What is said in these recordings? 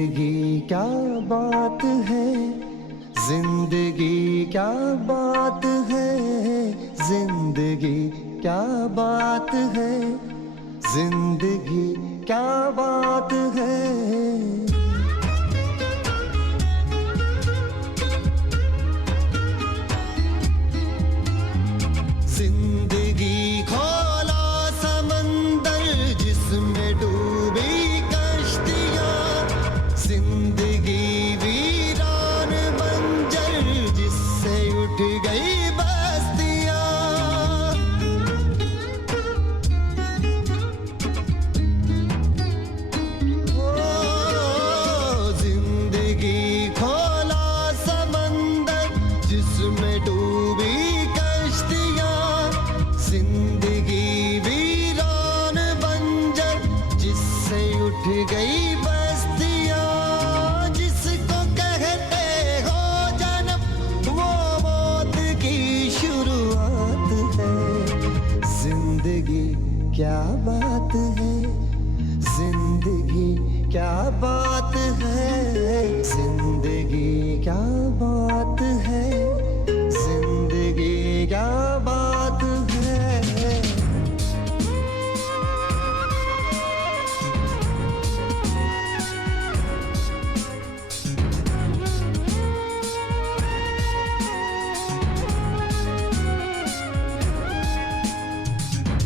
जिंदगी क्या बात है, जिंदगी क्या बात है, जिंदगी क्या बात है, जिंदगी क्या बात है। जिंदगी खोला समंदर जिसमें डूबी कश्तियां, जिंदगी वीरान बंजर जिससे उठ गई बस्तियां। ओ जिंदगी खोला समंदर जिसमें डूबी जिंदगी वीरान बंजर जिससे उठ गई बस्तियां। जिसको कहते हो जन्म वो मौत की शुरुआत है। जिंदगी क्या बात है, जिंदगी क्या बात है, जिंदगी क्या बात है, जिंदगी क्या बात है।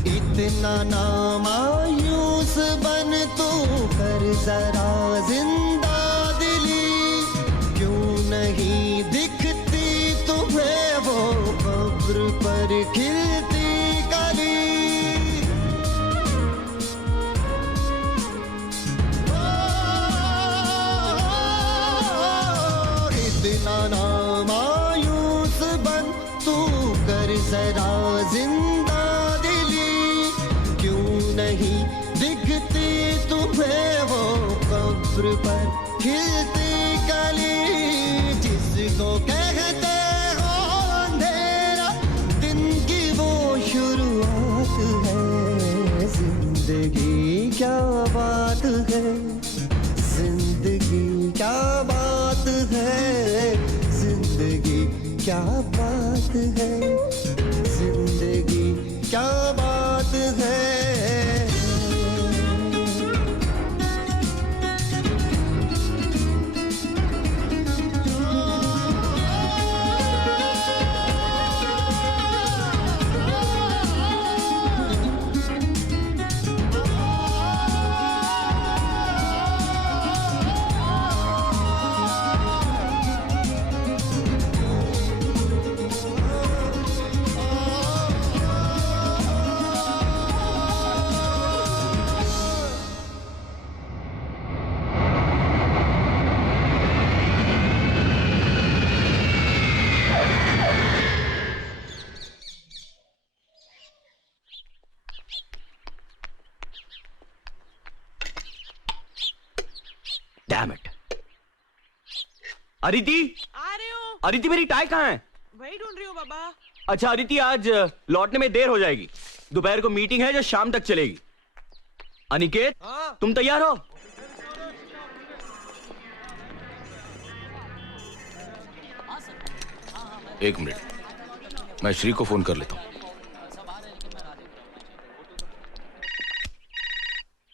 इतना ना मायूस बन तू कर जरा जिंदा दिली, क्यों नहीं दिखती तुम्हें वो कब्र पर खिलती कली। इतना ना मायूस बन तू कर जरा जिंदा दिली, क्यों नहीं दिखती तुम्हें वो कब्र पर खिलती कली। जिसको कहते हो अंधेरा दिन की वो शुरुआत है। जिंदगी क्या बात है, जिंदगी क्या बात है, जिंदगी क्या बात है, जिंदगी क्या बात है। Damn it. अदिति, आ रही हूँ। अदिति मेरी टाई कहाँ है? वही ढूंढ रही हूँ बाबा। अच्छा अदिति, आज लौटने में देर हो जाएगी। दोपहर को मीटिंग है जो शाम तक चलेगी। अनिकेत, तुम तैयार हो? एक मिनट, मैं श्री को फोन कर लेता हूँ।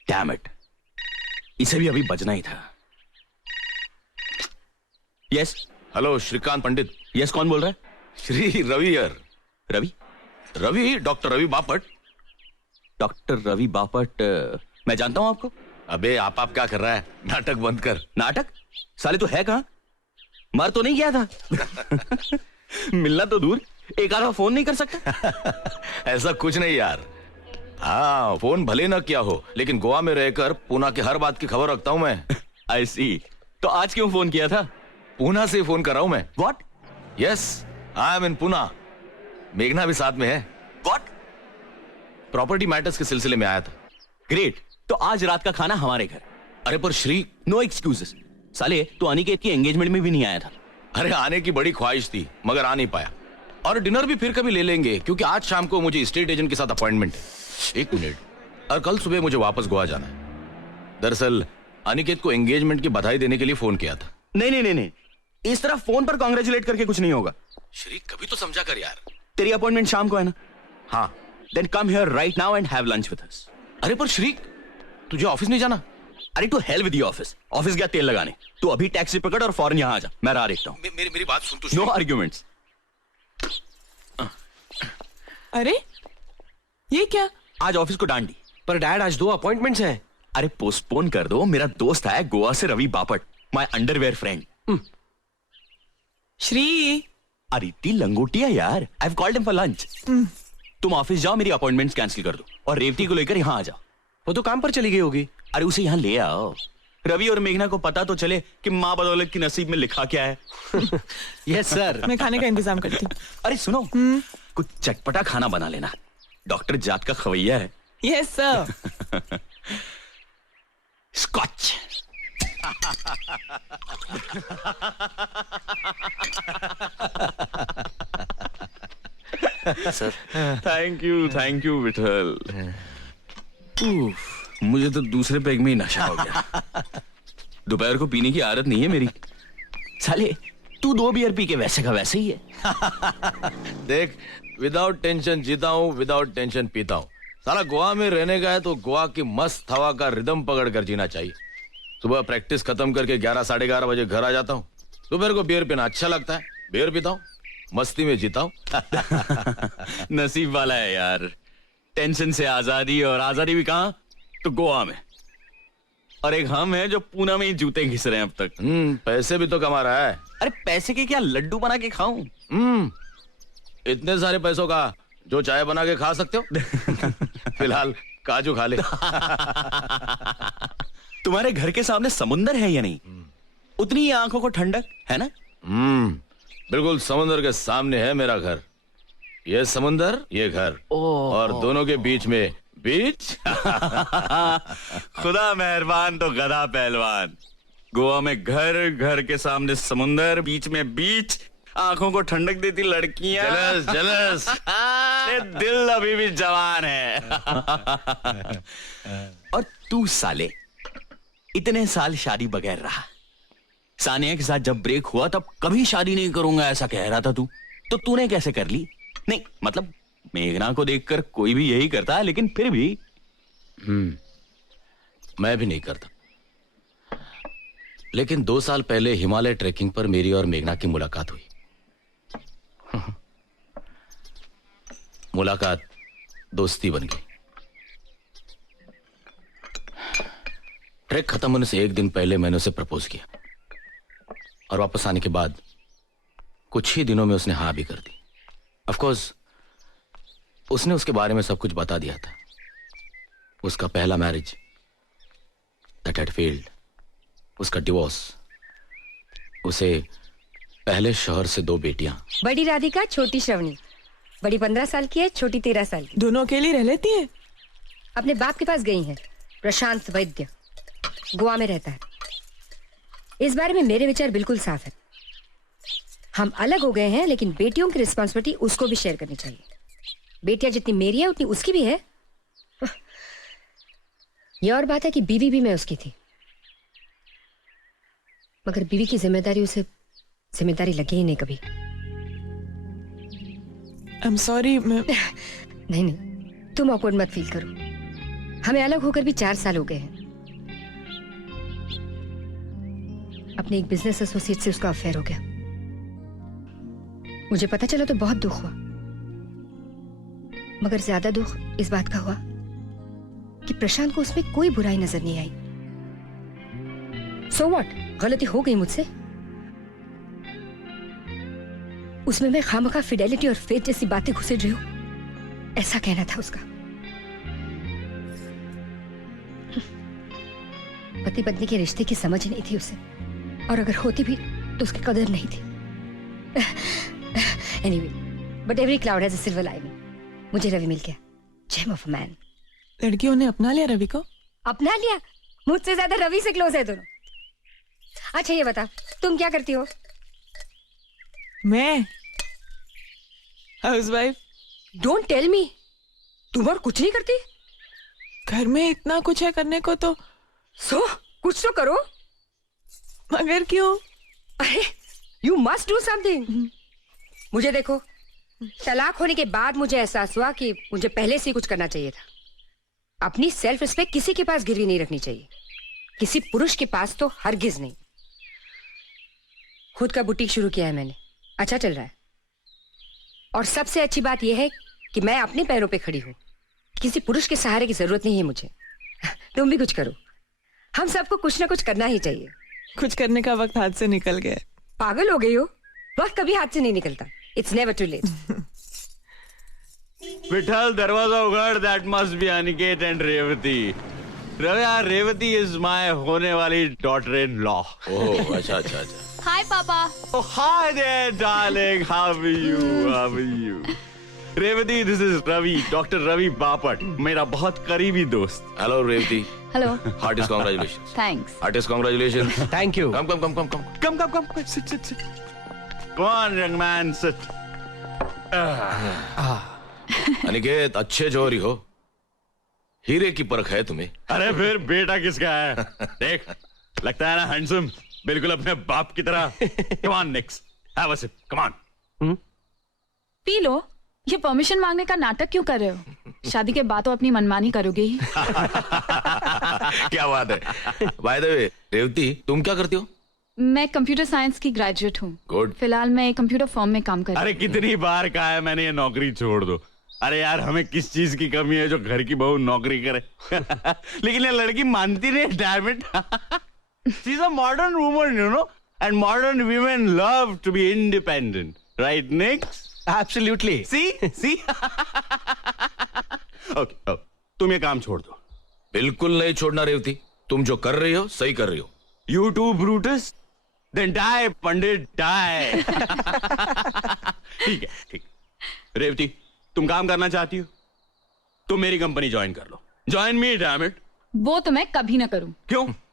Damn it. इसे भी अभी बजना ही था। यस। हेलो श्रीकांत पंडित। यस, कौन बोल रहा है? श्री रवि यार। रवि? रवि, डॉक्टर रवि बापट। डॉक्टर रवि बापट? मैं जानता हूं आपको। अबे आप क्या कर रहा है? नाटक बंद कर। नाटक? साले तो है कहां? मर तो नहीं गया था? मिलना तो दूर, एक आधा फोन नहीं कर सकता? ऐसा कुछ नहीं यार। हाँ, फोन भले ना किया हो, लेकिन गोवा में रहकर पूना की हर बात की खबर रखता हूं मैं। आई सी। तो आज क्यों फोन किया था? पूना से फोन कर रहा हूं मैं। What? यस, आई एम इन पूना। मेघना भी साथ में है। What? प्रॉपर्टी मैटर्स के सिलसिले में आया था। ग्रेट। तो आज रात का खाना हमारे घर। अरे पर श्री। No excuses. साले तो अनिकेत की एंगेजमेंट में भी नहीं आया था। अरे आने की बड़ी ख्वाहिश थी मगर आ नहीं पाया। और डिनर भी फिर कभी ले लेंगे क्योंकि आज शाम को मुझे स्टेट एजेंट के साथ अपॉइंटमेंट है। एक मिनट, और कल सुबह मुझे वापस गोवा जाना है। दरअसल अनिकेत को एंगेजमेंट की बधाई देने के लिए फोन किया था। नहीं नहीं नहीं नहीं, इस तरह फोन पर कांग्रेचुलेट करके कुछ नहीं होगा। श्री कभी तो समझा कर यार। तेरी अपॉइंटमेंट शाम को है ना? हाँ। Then come here right now and have lunch with us. अरे पर श्री, तुझे ऑफिस नहीं जाना? अरे to hell with your office. Office गया तेल लगाने, तू अभी टैक्सी पकड़ और फौरन यहाँ आ जा, मैं राह देखता हूँ। मेरी बात सुन तू। No arguments. अरे ये क्या? आज ऑफिस को डांडी। पर डैड आज 2 अपॉइंटमेंट्स हैं। अरे पोस्टपोन कर दो, मेरा दोस्त है गोवा से Ravi Bapat, my underwear friend. Shri Aditi लंगोटिया यार, I have called him for lunch. तुम ऑफिस जाओ, मेरी अपॉइंटमेंट्स कैंसिल कर दो और रेवती को लेकर यहाँ आ जाओ। वो तो काम पर चली गई होगी। अरे उसे यहाँ ले आओ, रवि और मेघना को पता तो चले कि माँ बदौलत की नसीब में लिखा क्या है। Yes sir. मैं खाने का इंतजाम करती हूँ। अरे सुनो, कुछ चटपटा खाना बना लेना, डॉक्टर जात का खवैया है। Yes sir. Scotch. Sir thank you Vithal. मुझे तो दूसरे पैग में ही नशा हो गया। दोपहर को पीने की आदत नहीं है मेरी। साले तू 2 बियर पी के वैसे का वैसे ही है। देख, विदाउट टेंशन जीता हूँ, विदाउट टेंशन पीता हूँ। साला गोवा में रहने का है तो गोवा की मस्त हवा का रिदम पकड़ कर जीना चाहिए। सुबह प्रैक्टिस खत्म करके 11 साढ़े 11 बजे घर आ जाता हूँ। दोपहर को बियर पीना अच्छा लगता है, बियर पीता हूँ, मस्ती में जीता हूँ। नसीब वाला है यार, टेंशन से आजादी, और आजादी भी कहाँ, तो गोवा में। और एक हम है जो पूना में ही जूते घिस रहे हैं अब तक। पैसे भी तो कमा रहा है। अरे पैसे के क्या लड्डू बना के खाऊं? इतने सारे पैसों का जो चाय बना के खा सकते हो। फिलहाल काजू खा ले। तुम्हारे घर के सामने समुंदर है या नहीं? उतनी ही आंखों को ठंडक है ना? बिल्कुल समुंदर के सामने है मेरा घर। ये समुंदर, ये घर, और दोनों के बीच में बीच। खुदा मेहरबान तो गधा पहलवान। गोवा में घर, घर के सामने समुंदर, बीच में बीच, आंखों को ठंडक देती लड़कियां। Jealous jealous. दिल अभी भी जवान है। और तू साले इतने साल शादी बगैर रहा। सानिया के साथ जब ब्रेक हुआ तब कभी शादी नहीं करूंगा ऐसा कह रहा था तू, तो तूने कैसे कर ली? नहीं मतलब मेघना को देखकर कोई भी यही करता है, लेकिन फिर भी। मैं भी नहीं करता, लेकिन 2 साल पहले हिमालय ट्रैकिंग पर मेरी और मेघना की मुलाकात हुई। मुलाकात दोस्ती बन गई। ट्रैक खत्म होने से 1 दिन पहले मैंने उसे प्रपोज किया, और वापस आने के बाद कुछ ही दिनों में उसने हाँ भी कर दी। ऑफ कोर्स उसने उसके बारे में सब कुछ बता दिया था। उसका पहला मैरिज दैट हैड फेल्ड, उसका डिवोर्स, उसे पहले शौहर से 2 बेटियां। बड़ी राधिका, छोटी श्रवणी। बड़ी 15 साल की है, छोटी 13 साल की। दोनों अकेली रह लेती है? अपने बाप के पास गई हैं। प्रशांत वैद्य गोवा में रहता है। इस बारे में मेरे विचार बिल्कुल साफ है। हम अलग हो गए हैं, लेकिन बेटियों की रिस्पॉन्सिबिलिटी उसको भी शेयर करनी चाहिए। बेटियां जितनी मेरी है उतनी उसकी भी है। यह और बात है कि बीवी भी मैं उसकी थी, मगर बीवी की जिम्मेदारी उसे जिम्मेदारी लगी ही नहीं कभी। I am sorry. नहीं नहीं, तुम ऑकवर्ड मत फील करो। हमें अलग होकर भी 4 साल हो गए हैं। अपने एक बिजनेस एसोसिएट से उसका अफेयर हो गया। मुझे पता चला तो बहुत दुख हुआ, मगर ज्यादा दुख इस बात का हुआ कि प्रशांत को उसमें कोई बुराई नजर नहीं आई। सो व्हाट, गलती हो गई मुझसे। उसमें मैं खामखा फिडेलिटी और फेथ जैसी बातें घुसेड़ रही हूं, ऐसा कहना था उसका। पति पत्नी के रिश्ते की समझ नहीं थी उसे, और अगर होती भी तो उसकी कदर नहीं थी। Anyway, but every cloud has a silver lining. मुझे रवि मिल गया, जेम ऑफ अ मैन। लड़कियों ने अपना लिया रवि को? अपना लिया? मुझसे ज्यादा रवि से क्लोज है दोनों। अच्छा ये बता, तुम क्या करती हो? मैं हाउसवाइफ। डोंट टेल मी, तुम और कुछ नहीं करती? घर में इतना कुछ है करने को तो। सो कुछ तो करो। मगर क्यों? अरे यू मस्ट डू समथिंग। मुझे देखो, तलाक होने के बाद मुझे एहसास हुआ कि मुझे पहले से ही कुछ करना चाहिए था। अपनी सेल्फ रिस्पेक्ट किसी के पास गिरवी नहीं रखनी चाहिए, किसी पुरुष के पास तो हरगिज नहीं। खुद का बुटीक शुरू किया है मैंने, अच्छा चल रहा है। और सबसे अच्छी बात यह है कि मैं अपने पैरों पे खड़ी हूँ, किसी पुरुष के सहारे की जरूरत नहीं है मुझे। तुम भी कुछ करो, हम सबको कुछ ना कुछ करना ही चाहिए। कुछ करने का वक्त हाथ से निकल गया है। पागल हो गई हो? वक्त कभी हाथ से नहीं निकलता। It's never too late. Vithal, दरवाजा उगाड़। That must be Aniket and Revati. यार, रेवती इज माय होने वाली डॉटर इन लॉ। ओह, अच्छा अच्छा अच्छा। हाय पापा। Oh, hi there, darling. How are you? How are you? Revati, this is Ravi, Dr. Ravi Bapat, मेरा बहुत करीबी दोस्त। Hello Revati. Hello. Heartiest congratulation. Thanks. Heartiest congratulation. Thank you. Come come come come come. Come, sit. Come on, young man, sit. Aniket, अच्छे जोरी हो, हीरे की परख है तुम्हें। अरे फिर बेटा किसका है? देख, लगता है ना हैंडसम, बिल्कुल अपने बाप की तरह। Come on, Nix, have a sip. Come on. पी लो। ये परमिशन मांगने का नाटक क्यों कर रहे हो? शादी के बाद तो अपनी मनमानी करोगे ही। क्या बात है। बाय द वे, रेवती, तुम क्या करती हो? मैं कंप्यूटर साइंस की ग्रेजुएट हूँ। गुड। फिलहाल मैं कंप्यूटर फर्म में काम कर रही अरे कितनी बार कहा है मैंने, ये नौकरी छोड़ दो। अरे यार, हमें किस चीज की कमी है जो घर की बहू नौकरी करे? लेकिन ये लड़की मानती नहीं। Damn it. She is a modern woman, you know, and modern women love to be independent, right Nicks? Absolutely. See. Okay, तुम ये काम छोड़ दो। बिल्कुल नहीं छोड़ना रेवती, तुम जो कर रही हो सही कर रही हो। You too, Brutus? Then die, Pandit, die. ठीक है। रेवती, तुम काम करना चाहती हो? तुम मेरी कंपनी ज्वाइन कर लो। Join me, damn it. वो तो मैं कभी ना करूँ।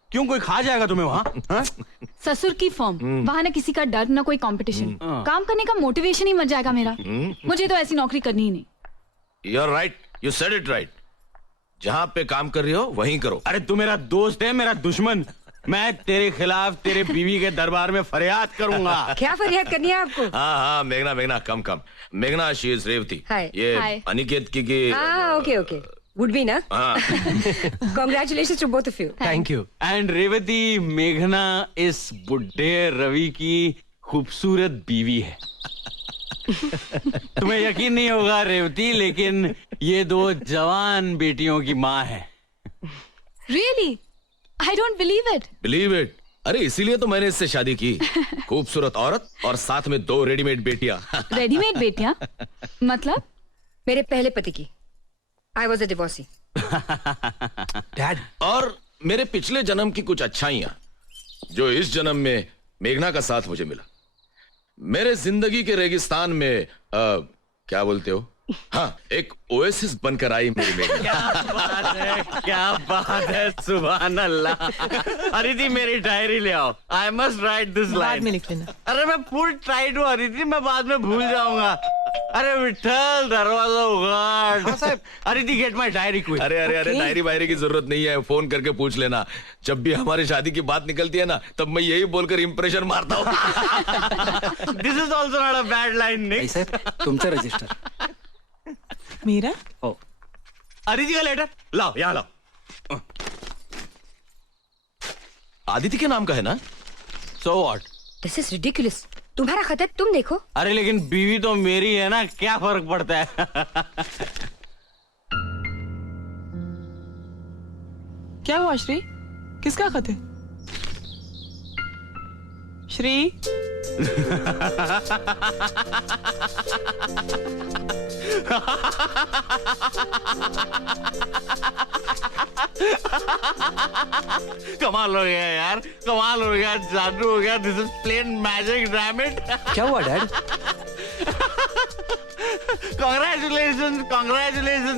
क्यों कोई खा जाएगा तुम्हें वहां? ससुर की फर्म, वहाँ ना किसी का डर ना कोई कंपटीशन। काम करने का मोटिवेशन ही मर जाएगा मेरा। मुझे तो ऐसी नौकरी करनी ही नहीं। You're right, you said it right. जहां पे काम कर रही हो वहीं करो। अरे तू मेरा दोस्त है, मेरा दुश्मन। मैं तेरे खिलाफ तेरे बीवी के दरबार में फरियाद करूंगा। क्या फरियाद करनी है आपको? हाँ, मेघना कम। मेघना, शी इज रेवती। Hi. ये Hi. अनिकेत की हाँ, ओके। वुड बी ना? हाँ। Congratulations to both of you. Thank you. And Revati, मेघना इस बुड्ढे रवि की खूबसूरत बीवी है। तुम्हें यकीन नहीं होगा रेवती, लेकिन ये दो जवान बेटियों की माँ है। Really? I don't believe it. Believe it. अरे इसीलिए तो मैंने इससे शादी की। खूबसूरत औरत और साथ में 2 रेडीमेड बेटियां। रेडीमेड बेटियां? मतलब? मेरे पहले पति की। I was a divorcee. Dad, और मेरे पिछले जन्म की कुछ अच्छाइयां जो इस जन्म में मेघना का साथ मुझे मिला। मेरे जिंदगी के रेगिस्तान में क्या बोलते हो, हाँ, एक ओएसिस बनकर आई मेरी मेघना। क्या बात है, सुभान अल्लाह। अदिति, मेरी डायरी ले आओ। आई मस्ट राइट दिस बाद लाइन। में लिख लेना। अरे मैं फुल टाइट हूँ अदिति, मैं बाद में भूल जाऊंगा। अरे विठल, दरवाजा उगाड़। Aditi, get my diary quick. अरे डायरी वायरी की जरूरत नहीं है, फोन करके पूछ लेना। जब भी हमारी शादी की बात निकलती है ना, तब मैं यही बोलकर इंप्रेशन मारता हूँ। This is also not a bad line, Nick. Sir, तुमचा रजिस्टर। मेरा? अदिति का लेटर लाओ, यहाँ लाओ। आदित्य के नाम का है ना? So what? This is ridiculous. तुम्हारा खत है, तुम देखो। अरे लेकिन बीवी तो मेरी है ना, क्या फर्क पड़ता है? क्या हुआ श्री? किसका खत है? श्री? कमाल हो गया यार, कमाल हो गया, जादू हो गया। This is plain magic, damn it. क्या हुआ dad? Congratulations,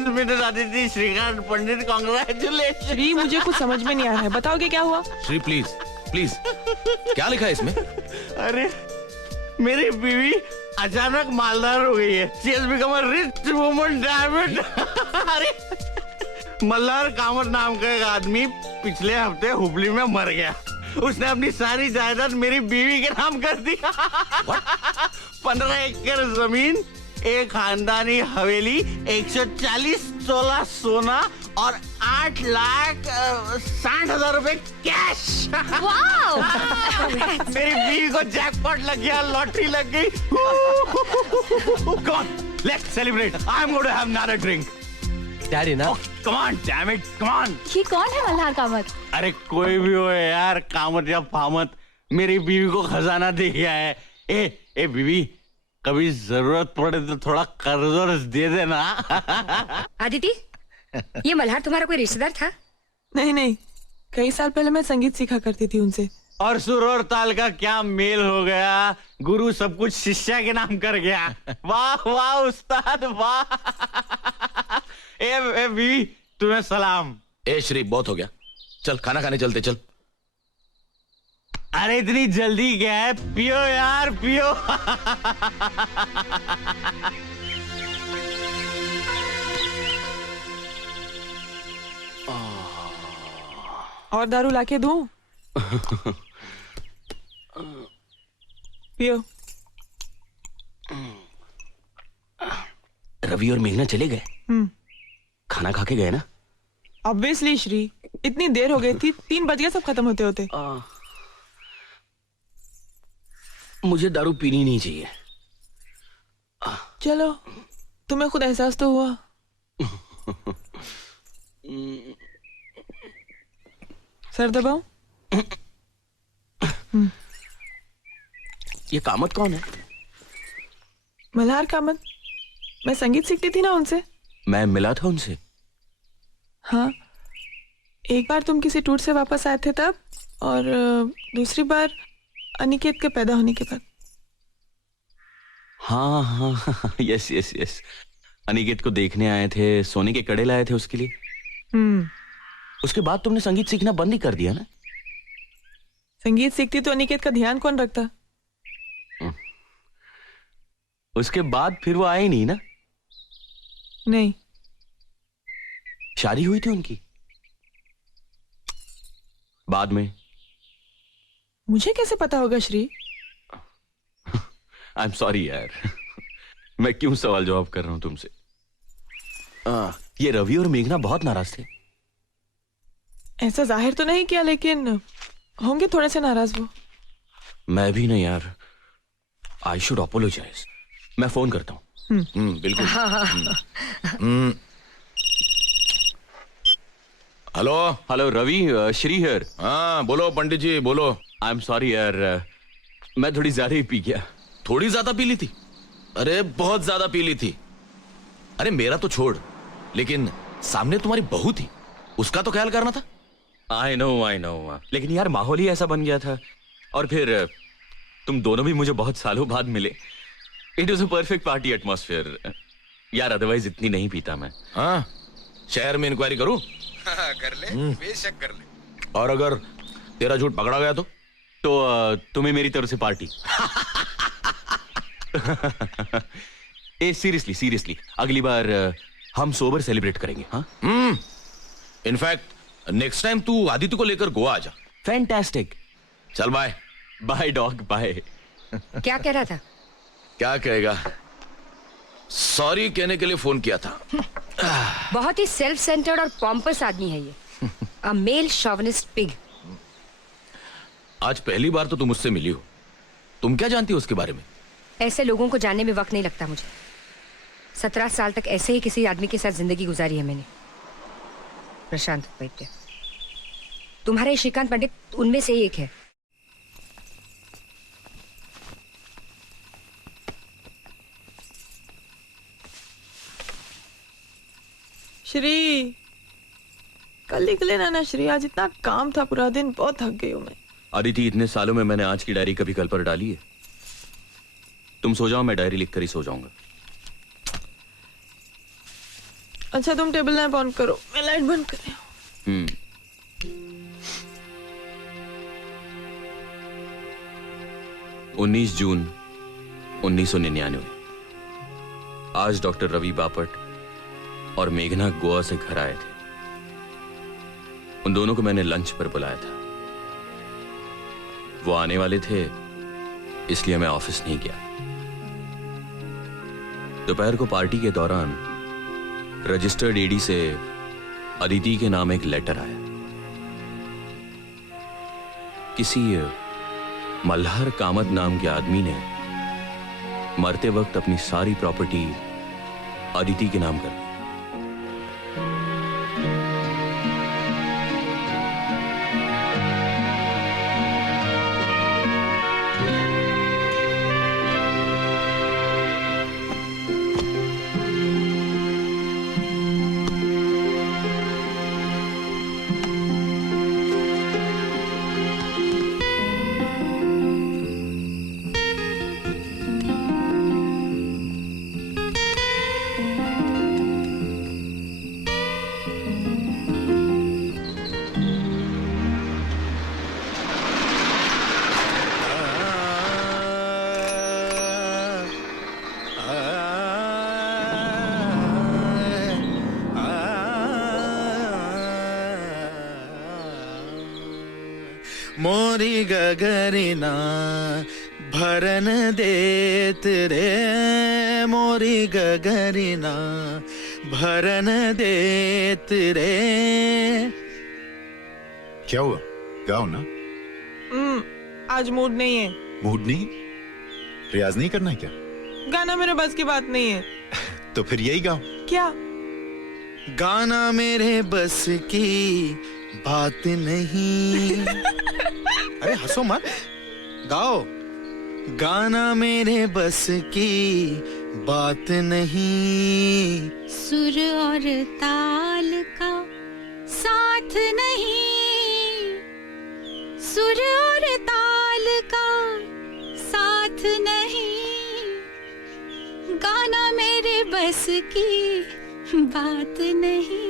mister Aditi Shrikant Pandit, congratulations। Shri, मुझे कुछ समझ में नहीं आ रहा है, बताओगे क्या हुआ? श्री प्लीज क्या लिखा है इसमें? अरे मेरी बीवी अचानक मालदार हो गई है। She has become a rich woman, damn it। अरे मल्हार कामत नाम का एक आदमी पिछले हफ्ते हुबली में मर गया। उसने अपनी सारी जायदाद मेरी बीवी के नाम कर दी। 15 एकड़ जमीन, एक खानदानी हवेली, 140 तोला सोना और 8,60,000 रुपए कैश। मेरी बीवी को जैकपॉट लग गया, लॉटरी लग गई। Come on, let's celebrate. I'm going to have another drink. Daddy ना Come on, damn it, come on. ये कौन है मल्हार कामत? अरे कोई भी हो यार, कामत या फामत, मेरी बीवी को खजाना दे गया है। ए बीवी, कभी जरूरत पड़े तो थोड़ा कर्ज वर्ज दे देना। आदिति, ये मल्हार तुम्हारा कोई रिश्तेदार था? नहीं, कई साल पहले मैं संगीत सीखा करती थी उनसे। और सुर और ताल का क्या मेल हो गया, गुरु सब कुछ शिष्या के नाम कर गया। वाह वाह उस्ताद वाह। ए बीवी, तुम्हें सलाम। ए श्री, बहुत हो गया, चल खाना खाने चलते, चल। अरे इतनी जल्दी क्या है, पियो यार पियो। और दारू लाके दूं? पियो। रवि और मेघना चले गए? खाना खा के गए ना? ऑब्वियसली श्री, इतनी देर हो गई थी, 3 बज गए सब खत्म होते होते। मुझे दारू पीनी नहीं चाहिए। चलो, तुम्हें खुद एहसास तो हुआ। सर दबाओ। ये कामत कौन है? मल्हार कामत, मैं संगीत सीखती थी ना उनसे। मैं मिला था उनसे। हाँ, एक बार तुम किसी टूर से वापस आए थे तब, और दूसरी बार अनिकेत के पैदा होने के बाद। हाँ, यस। अनिकेत को देखने आए थे, सोने के कड़े लाए थे उसके लिए। उसके बाद तुमने संगीत सीखना बंद ही कर दिया ना? संगीत सीखती तो अनिकेत का ध्यान कौन रखता? उसके बाद फिर वो आए नहीं ना? नहीं। शादी हुई थी उनकी बाद में? मुझे कैसे पता होगा श्री? आई एम सॉरी यार। मैं क्यों सवाल जवाब कर रहा हूं तुमसे। ये रवि और मेघना बहुत नाराज थे। ऐसा जाहिर तो नहीं किया, लेकिन होंगे थोड़े से नाराज वो। मैं भी नहीं यार। I should apologise. मैं फोन करता हूँ। बिल्कुल। Hello Ravi, Shri here. हाँ बोलो पंडित जी, बोलो। आई एम सॉरी यार, मैं थोड़ी ज्यादा ही पी गया। थोड़ी ज्यादा पी ली थी? अरे बहुत ज्यादा पी ली थी। अरे मेरा तो छोड़, लेकिन सामने तुम्हारी बहू थी, उसका तो ख्याल करना था। आई नो, लेकिन यार माहौल ही ऐसा बन गया था। और फिर तुम दोनों भी मुझे बहुत सालों बाद मिले। It was a perfect party atmosphere यार, अदरवाइज इतनी नहीं पीता मैं। हाँ, शहर में इंक्वायरी करूं? कर ले, बेशक कर ले। और अगर तेरा झूठ पकड़ा गया तो तुम्हें मेरी तरफ से पार्टी। ए सीरियसली अगली बार हम सोबर सेलिब्रेट करेंगे। हाँ, इनफैक्ट नेक्स्ट टाइम तू आदित्य को लेकर गोवा आ जा। फैंटास्टिक। चल बाय। Bye dog bye. क्या कह रहा था? क्या कहेगा, सॉरी कहने के लिए फोन किया था। बहुत ही सेल्फ सेंटर्ड और पॉम्पस आदमी है ये। अ मेल शॉविनिस्ट पिग। आज पहली बार तो तुम मुझसे मिली हो, तुम क्या जानती हो उसके बारे में? ऐसे लोगों को जानने में वक्त नहीं लगता मुझे। 17 साल तक ऐसे ही किसी आदमी के साथ जिंदगी गुजारी है मैंने। प्रशांत वैद्य, तुम्हारे श्रीकांत पंडित उनमें से ही एक है। श्री, कल लिख लेना ना श्री, आज इतना काम था पूरा दिन, बहुत थक गई हूं मैं। अदिति, इतने सालों में मैंने आज की डायरी कभी कल पर डाली है? तुम सो जाओ, मैं डायरी लिखकर ही सो जाऊंगा। अच्छा तुम टेबल लैंप ऑन करो, मैं लाइट बंद कर रही हूं। 19 जून 1999। आज डॉक्टर रवि बापट और मेघना गोवा से घर आए थे। उन दोनों को मैंने लंच पर बुलाया था। वो आने वाले थे, इसलिए मैं ऑफिस नहीं गया। दोपहर को पार्टी के दौरान रजिस्टर्ड एडी से अदिति के नाम एक लेटर आया। किसी मल्हार कामत नाम के आदमी ने मरते वक्त अपनी सारी प्रॉपर्टी अदिति के नाम कर दी। मोरी गगरिना भरन देत रे, मोरी गगरिना भरन देत रे। क्या हुआ? गाओ ना। आज मूड नहीं है। मूड नहीं? रियाज नहीं करना है क्या? गाना मेरे बस की बात नहीं है। तो फिर यही गाओ। क्या? गाना मेरे बस की बात नहीं। अरे हंसो मत, गाओ। गाना मेरे बस की बात नहीं, सुर और ताल का साथ नहीं, सुर और ताल का साथ नहीं, गाना मेरे बस की बात नहीं।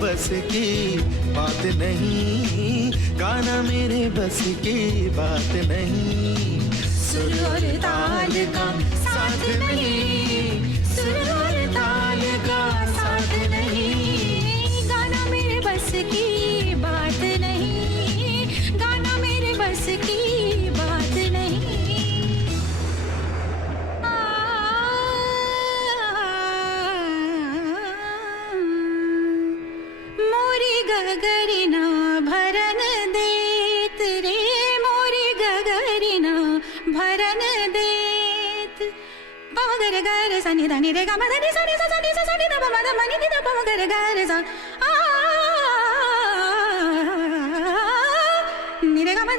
बस की बात नहीं, गाना मेरे बस की बात नहीं, सुर और ताल का साथ नहीं, सुर और ताल का साथ नहीं, गाना मेरे बस की बात नहीं, गाना मेरे बस की बात नहीं। गगरिना भरन देत रे, मोरी गगरिना भरन देत। पमगर गर सनि धनि रे ग मधनि सनि स सनि स सनि ध म ध मनि नि ध पमगर गर स आ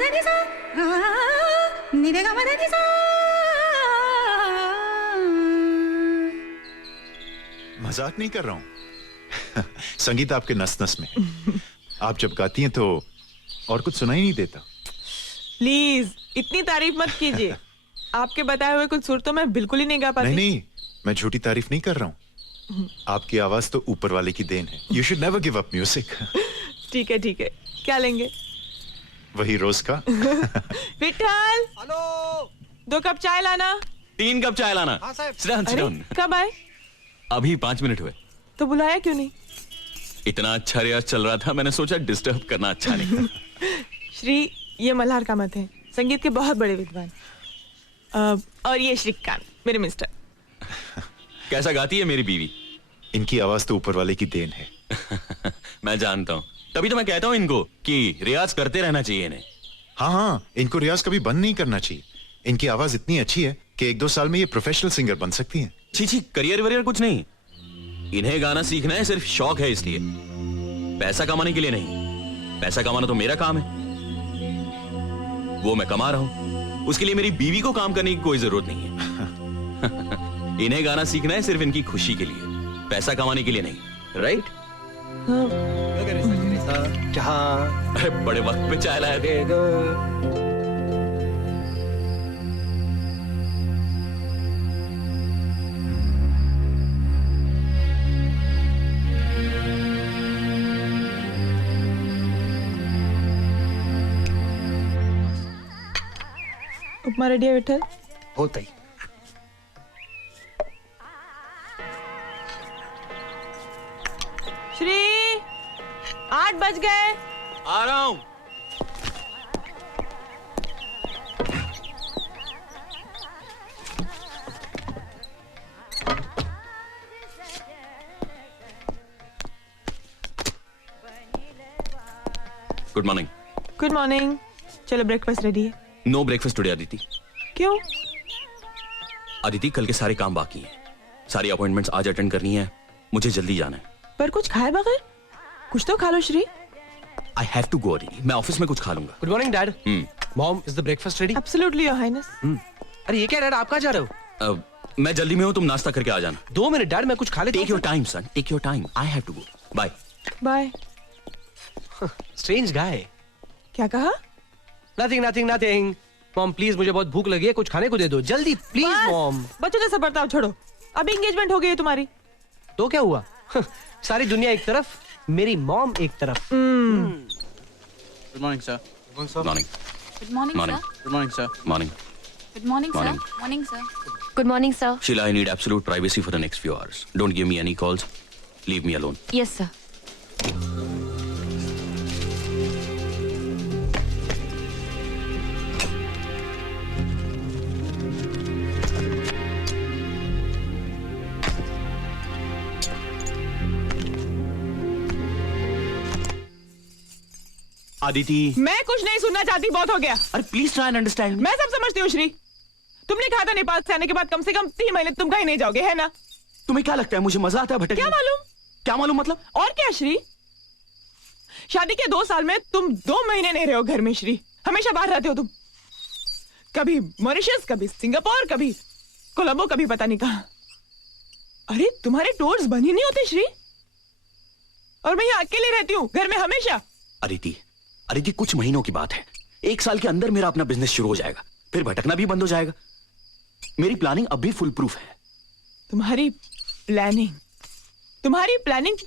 नी सा नी रे गा मा नी सा। मजाक नहीं कर रहा हूं। संगीत आपके नस नस में है। आप जब गाती हैं तो और कुछ सुनाई नहीं देता। प्लीज इतनी तारीफ मत कीजिए। आपके बताए हुए कुछ सुर तो मैं बिल्कुल ही नहीं गा पाती। नहीं, मैं झूठी तारीफ नहीं कर रहा हूं। आपकी आवाज तो ऊपर वाले की देन है। You should never give up music. ठीक है ठीक है, क्या लेंगे? वही रोज का। विठल, हेलो। 2 कप चाय लाना। 3 कप चाय लाना। हाँ साहब। Sit down, sit अरे down. कब आए? अभी 5 मिनट हुए। तो बुलाया क्यों नहीं? इतना अच्छा रियाज चल रहा था, मैंने सोचा डिस्टर्ब करना अच्छा नहीं। श्री, ये मल्हार कामत हैं, संगीत के बहुत बड़े विद्वान। और ये श्रीकांत, मेरे मिस्टर। कैसा गाती है मेरी बीवी? इनकी आवाज तो ऊपर वाले की देन है। मैं जानता हूँ, तभी तो मैं कहता हूँ इनको कि रियाज करते रहना चाहिए इन्हें। हाँ, इनको रियाज कभी बंद नहीं करना चाहिए। इनकी आवाज इतनी अच्छी है कि 1-2 साल में ये प्रोफेशनल सिंगर बन सकती हैं। छी, करियर वरियर कुछ नहीं। इन्हें गाना सीखना है सिर्फ शौक है, इसलिए पैसा कमाने के लिए नहीं। पैसा कमाना तो मेरा काम है, वो मैं कमा रहा हूं। उसके लिए मेरी बीवी को काम करने की कोई जरूरत नहीं है। इन्हें गाना सीखना है सिर्फ इनकी खुशी के लिए, पैसा कमाने के लिए नहीं। राइट? अरे बड़े वक्त पे चाय लाया थे। उपमा रेडी है विठल? होता ही। श्री, 8 बज गए। आ रहा हूं। Good morning. Good morning. चलो ब्रेकफास्ट रेडी है। No breakfast today Aditi. क्यों? अदिति, कल के सारे काम बाकी हैं। सारी अपॉइंटमेंट्स आज अटेंड करनी है, मुझे जल्दी जाना है। पर कुछ खाए बगैर? कुछ तो खा लो Shri. I have to go Aditi, मैं ऑफिस में कुछ खा लूंगा। Good morning dad. Mom, is the breakfast ready? Absolutely your highness. अरे ये क्या डैड, आप कहाँ जा रहे हो? मैं जल्दी में हूँ, तुम नाश्ता करके आ जाना। 2 मिनट डैड, मैं कुछ खा लेता हूँ। Take your time son, take your time. I have to go. Bye bye. Strange guy. क्या कहा? नथिंग। मॉम प्लीज, मुझे बहुत भूख लगी है, कुछ खाने को दे दो जल्दी प्लीज मॉम। बच्चों जैसा बर्ताव छोड़ो, अभी एंगेजमेंट हो गई है तुम्हारी। तो क्या हुआ? सारी दुनिया एक तरफ, मेरी मॉम एक तरफ। Good morning sir. Morning. Good morning Morning. Sir. Good morning sir. Morning. Good morning sir. Morning. Morning sir. Good morning sir. Sheila, I need absolute privacy for the next few hours. Don't give me any calls. Leave me alone. Yes sir. Aditi, मैं कुछ नहीं सुनना चाहती, बहुत हो गया। अरे please try and understand. मैं सब समझती हूँ श्री। तुमने कहा था नेपाल से आने के बाद कम से कम 3 महीने तुम कहीं नहीं जाओगे, है ना? तुम्हें क्या लगता है मुझे मजा आता है भटकने? क्या मालूम? क्या मालूम मतलब? और क्या श्री, शादी के 2 साल में तुम 2 महीने नहीं रहे हो घर में श्री। हमेशा बाहर रहते हो तुम, कभी मॉरिशस, कभी सिंगापुर, कभी कोलंबो, कभी पता नहीं कहां। अरे तुम्हारे टूर्स बन ही नहीं होते श्री। और मैं यहाँ अकेले रहती हूँ घर में हमेशा। अदिति, कुछ महीनों की बात है। 1 साल के अंदर मेरा अपना बिजनेस शुरू हो जाएगा, फिर भटकना भी बंद हो जाएगा। मेरी प्लानिंग अब भी फुल प्रूफ है। तुम्हारी प्लानिंग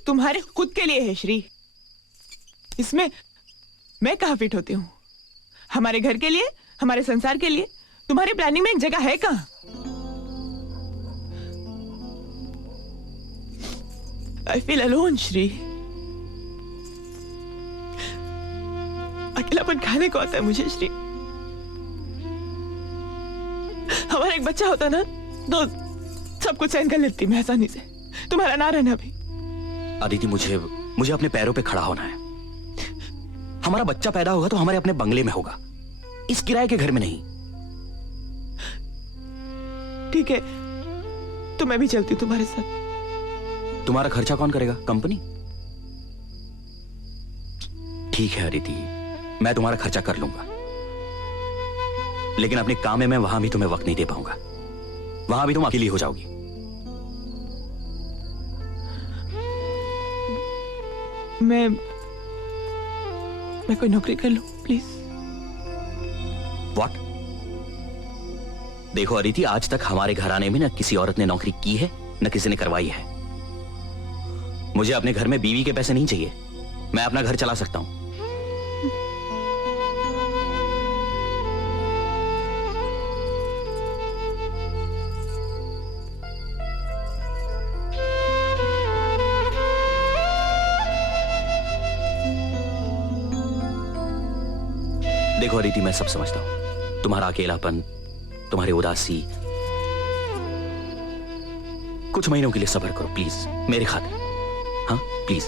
तुम्हारे खुद के लिए है श्री। इसमें मैं कहाँ फिट होती हूँ? हमारे घर के लिए, हमारे संसार के लिए तुम्हारी प्लानिंग में एक जगह है कहाँ? I feel alone Shri. अकेलापन खाने को आता है मुझे श्री। हमारा एक बच्चा होता ना तो सब कुछ सहन कर लेती मैं आसानी से। तुम्हारा ना रहना भी। आदिति, मुझे अपने पैरों पे खड़ा होना है। हमारा बच्चा पैदा होगा तो हमारे अपने बंगले में होगा, इस किराए के घर में नहीं। ठीक है, तो मैं भी चलती हूँ तुम्हारे साथ। तुम्हारा खर्चा कौन करेगा? कंपनी? ठीक है आदिति, मैं तुम्हारा खर्चा कर लूंगा, लेकिन अपने काम में मैं वहां भी तुम्हें वक्त नहीं दे पाऊंगा। वहां भी तुम अकेली हो जाओगी। मैं कोई नौकरी कर लूं प्लीज। व्हाट? देखो अदिति, आज तक हमारे घराने में न किसी औरत ने नौकरी की है न किसी ने करवाई है। मुझे अपने घर में बीवी के पैसे नहीं चाहिए। मैं अपना घर चला सकता हूं। देखो अदिति, मैं सब समझता हूं। तुम्हारा अकेलापन, तुम्हारी उदासी। कुछ महीनों के लिए सब्र करो प्लीज, मेरे खातिर। हाँ प्लीज।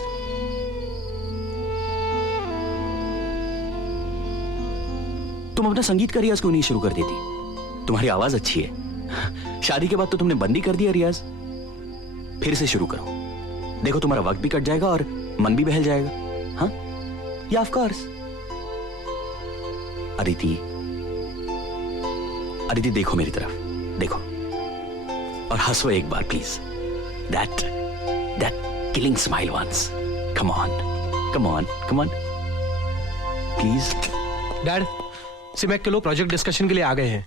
तुम अपना संगीत का रियाज क्यों नहीं शुरू कर देती? तुम्हारी आवाज अच्छी है। शादी के बाद तो तुमने बंद ही कर दिया रियाज। फिर से शुरू करो। देखो तुम्हारा वक्त भी कट जाएगा और मन भी बहल जाएगा। हाँ या ऑफ कोर्स। अदिति, अदिति देखो मेरी तरफ, देखो और हंसो एक बार please. That killing smile once. Come on, come on, come on please. Dad, सिमैक के लोग प्रोजेक्ट डिस्कशन के लिए आ गए हैं।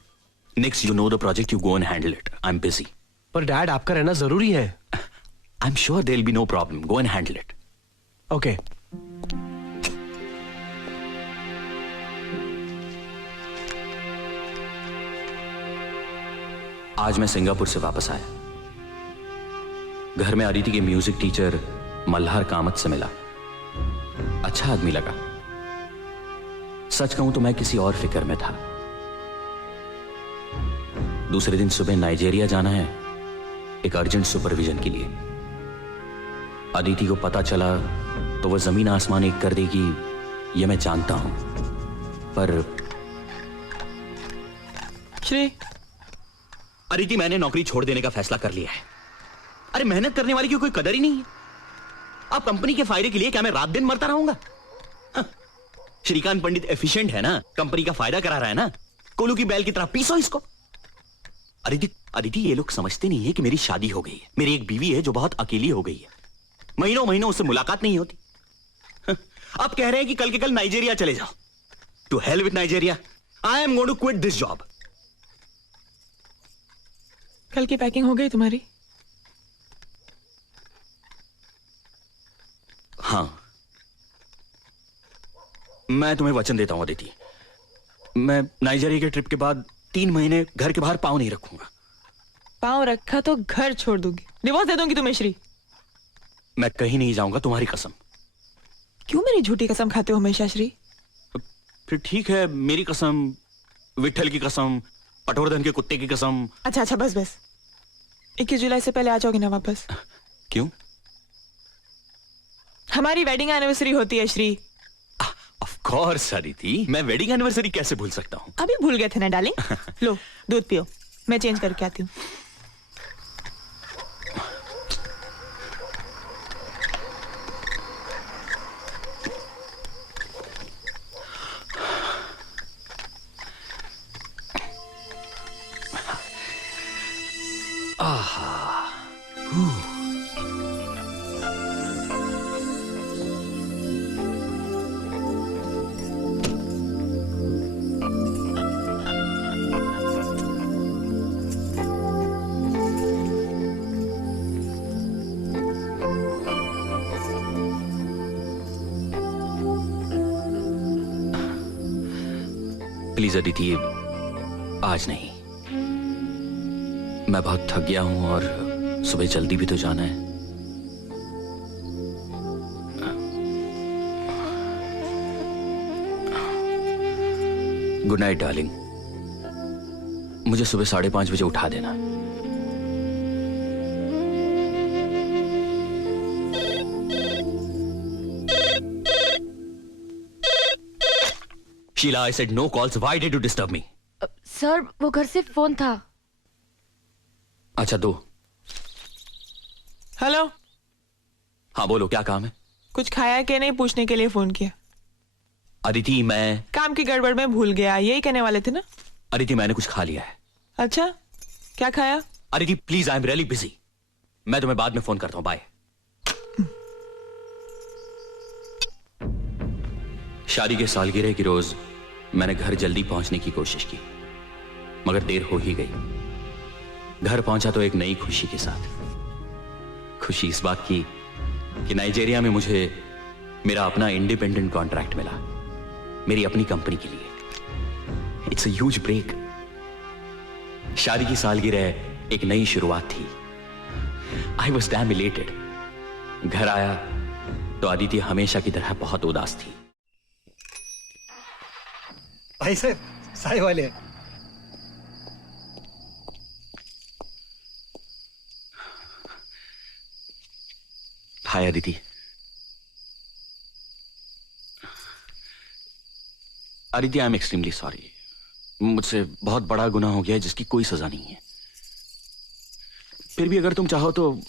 Next you know the project, you go and handle it. I am busy. पर डैड, आपका रहना जरूरी है। I am sure there will be no problem. Go and handle it. Okay. आज मैं सिंगापुर से वापस आया। घर में अदिति के म्यूजिक टीचर मल्हार कामत से मिला। अच्छा आदमी लगा। सच कहूं तो मैं किसी और फिक्र में था। दूसरे दिन सुबह नाइजीरिया जाना है एक अर्जेंट सुपरविजन के लिए। अदिति को पता चला तो वह जमीन आसमान एक कर देगी, यह मैं जानता हूं। पर श्री, अदिति, मैंने नौकरी छोड़ देने का फैसला कर लिया है। अरे मेहनत करने वाली की कोई कदर ही नहीं है। अब कंपनी के फायदे के लिए क्या मैं रात दिन मरता रहूंगा? हाँ। श्रीकांत पंडित एफिशिएंट है ना, कंपनी का फायदा करा रहा है ना। कोलू की बैल की तरह पीसो इसको। अदिति, ये लोग समझते नहीं है कि मेरी शादी हो गई है। मेरी एक बीवी है जो बहुत अकेली हो गई है। महीनों महीनों उससे मुलाकात नहीं होती। हाँ। अब कह रहे हैं कि कल के कल नाइजीरिया चले जाओ। To hell with Nigeria. I am going to quit this job. कल की पैकिंग हो गई तुम्हारी? हाँ, मैं तुम्हें वचन देता हूं अदिति, मैं नाइजीरिया के ट्रिप के बाद 3 महीने घर के बाहर पांव नहीं रखूंगा। पांव रखा तो घर छोड़ दूंगी, डिवोर्स दे दूंगी तुम्हें श्री। मैं कहीं नहीं जाऊंगा, तुम्हारी कसम। क्यों मेरी झूठी कसम खाते हो हमेशा श्री? फिर ठीक है, मेरी कसम, विट्ठल की कसम, पटवर्धन के कुत्ते की कसम। अच्छा बस 21 जुलाई से पहले आ जाओगे ना वापस? क्यों? हमारी वेडिंग एनिवर्सरी होती है श्री। ऑफ कोर्स अदिति, मैं वेडिंग एनिवर्सरी कैसे भूल सकता हूं? अभी भूल गए थे ना डार्लिंग। लो दूध पियो, मैं चेंज करके आती हूँ। प्लीज अदिति, आज नहीं। मैं बहुत थक गया हूं और सुबह जल्दी भी तो जाना है। Good night darling. मुझे सुबह 5:30 बजे उठा देना। Sheela, I said no calls. Why did you disturb me? सर, वो घर से फोन था। अच्छा, दो। हेलो। हाँ बोलो, क्या काम है? कुछ खाया कि नहीं पूछने के लिए फोन किया। अदिति, मैं काम की गड़बड़ में भूल गया, यही कहने वाले थे ना? अदिति मैंने कुछ खा लिया है। अच्छा, क्या खाया? Aditi please, I am really busy. मैं तुम्हें बाद में फोन करता हूं, बाय। शादी के सालगिरह की रोज मैंने घर जल्दी पहुंचने की कोशिश की, मगर देर हो ही गई। घर पहुंचा तो एक नई खुशी के साथ। खुशी इस बात की कि नाइजीरिया में मुझे मेरा अपना इंडिपेंडेंट कॉन्ट्रैक्ट मिला, मेरी अपनी कंपनी के लिए। It's a huge break. शादी की सालगिरह एक नई शुरुआत थी। I was damn elated. घर आया तो अदिति हमेशा की तरह बहुत उदास थी। भाई साहब, साय वाले। Hi Aditi. Aditi, I am extremely sorry. मुझसे बहुत बड़ा गुनाह हो गया है जिसकी कोई सजा नहीं है। फिर भी अगर तुम चाहो तो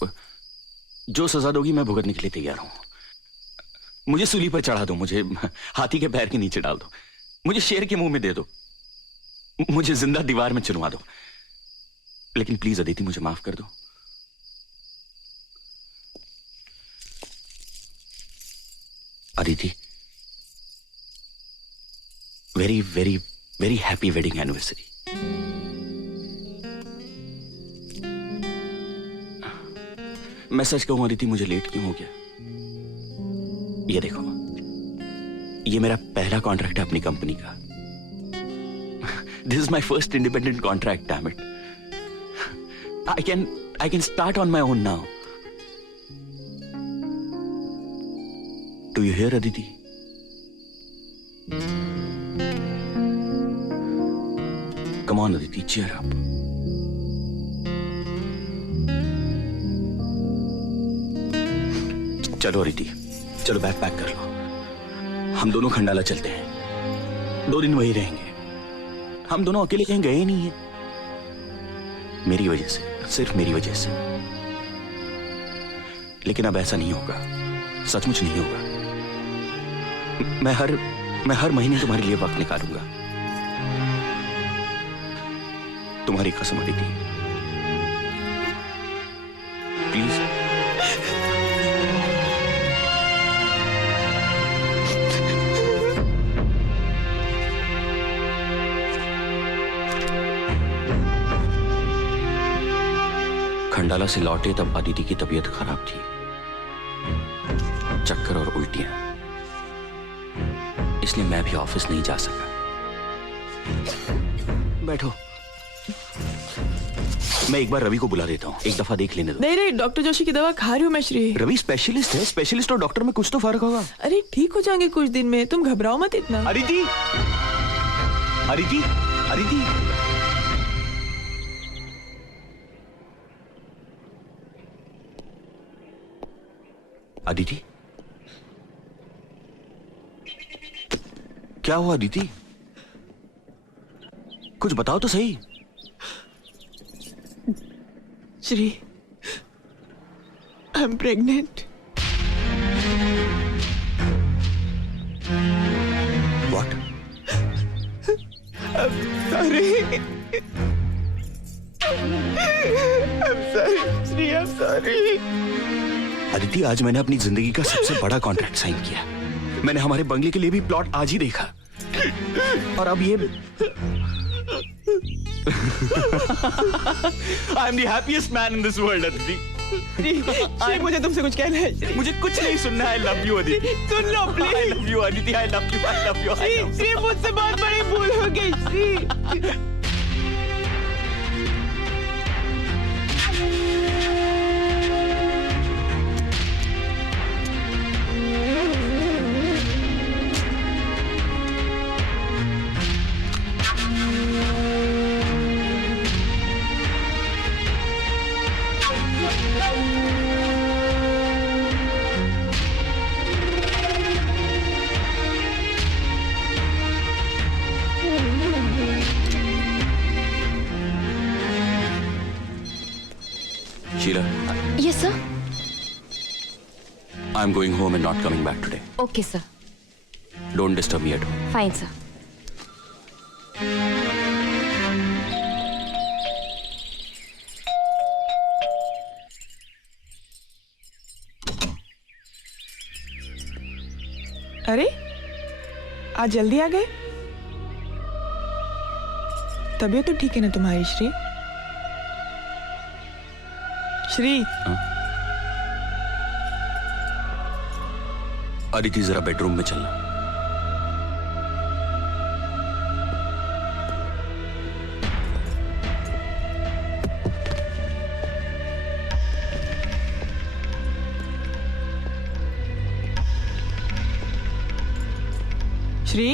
जो सजा दोगी मैं भुगतने के लिए तैयार हूं। मुझे सूली पर चढ़ा दो, मुझे हाथी के पैर के नीचे डाल दो, मुझे शेर के मुंह में दे दो, मुझे जिंदा दीवार में चुनवा दो, लेकिन प्लीज अदिति मुझे माफ कर दो। Aditi, very very very happy wedding anniversary. मैं सच कहूं अदिति, मुझे लेट क्यों हो गया? ये देखो, ये मेरा पहला कॉन्ट्रैक्ट है अपनी कंपनी का। This is my first independent contract, damn it. I can start on my own now. Do you here Aditi? Come on, Aditi, cheer up. चलो अदिति, चलो बैग पैक कर लो। हम दोनों खंडाला चलते हैं। 2 दिन वहीं रहेंगे। हम दोनों अकेले कहीं गए नहीं हैं। मेरी वजह से, सिर्फ मेरी वजह से। लेकिन अब ऐसा नहीं होगा, सचमुच नहीं होगा। मैं हर महीने तुम्हारे लिए वक्त निकालूंगा। तुम्हारी कसम अदिति, प्लीज। खंडाला से लौटे तब अदिति की तबीयत खराब थी, चक्कर और उल्टियां। इसलिए मैं भी ऑफिस नहीं जा सका। बैठो, मैं एक बार रवि को बुला देता हूँ, एक दफा देख लेने दो। नहीं, डॉक्टर जोशी की दवा खा रही हूँ मैं श्री। रवि स्पेशलिस्ट है, स्पेशलिस्ट और डॉक्टर में कुछ तो फर्क होगा। अरे ठीक हो जाएंगे कुछ दिन में, तुम घबराओ मत इतना। अदिति, अदिति, अदिति। अदिति, क्या हुआ अदिति? कुछ बताओ तो सही। Shri, I am pregnant. What? Shri, I am sorry. Aditi, आज मैंने अपनी जिंदगी का सबसे बड़ा कॉन्ट्रैक्ट साइन किया। मैंने हमारे बंगले के लिए भी प्लॉट आज ही देखा, और अब ये I am the happiest man in this world, Aditi. Shri, मुझे तुमसे कुछ कहना है। मुझे कुछ नहीं सुनना है। I love you, Aditi. Soon low please. I love you, Aditi. I love you. I love you. I love you. Shri, मुझसे बहुत बड़ी भूल हो गई Shri. Sheila, Yes, sir. I'm going home and not coming back today. Okay, sir. Don't disturb me at home. Fine, sir. अरे आज जल्दी आ गए? तबीयत तो ठीक है ना तुम्हारी श्री? श्री अदिति जरा बेडरूम में चलना। श्री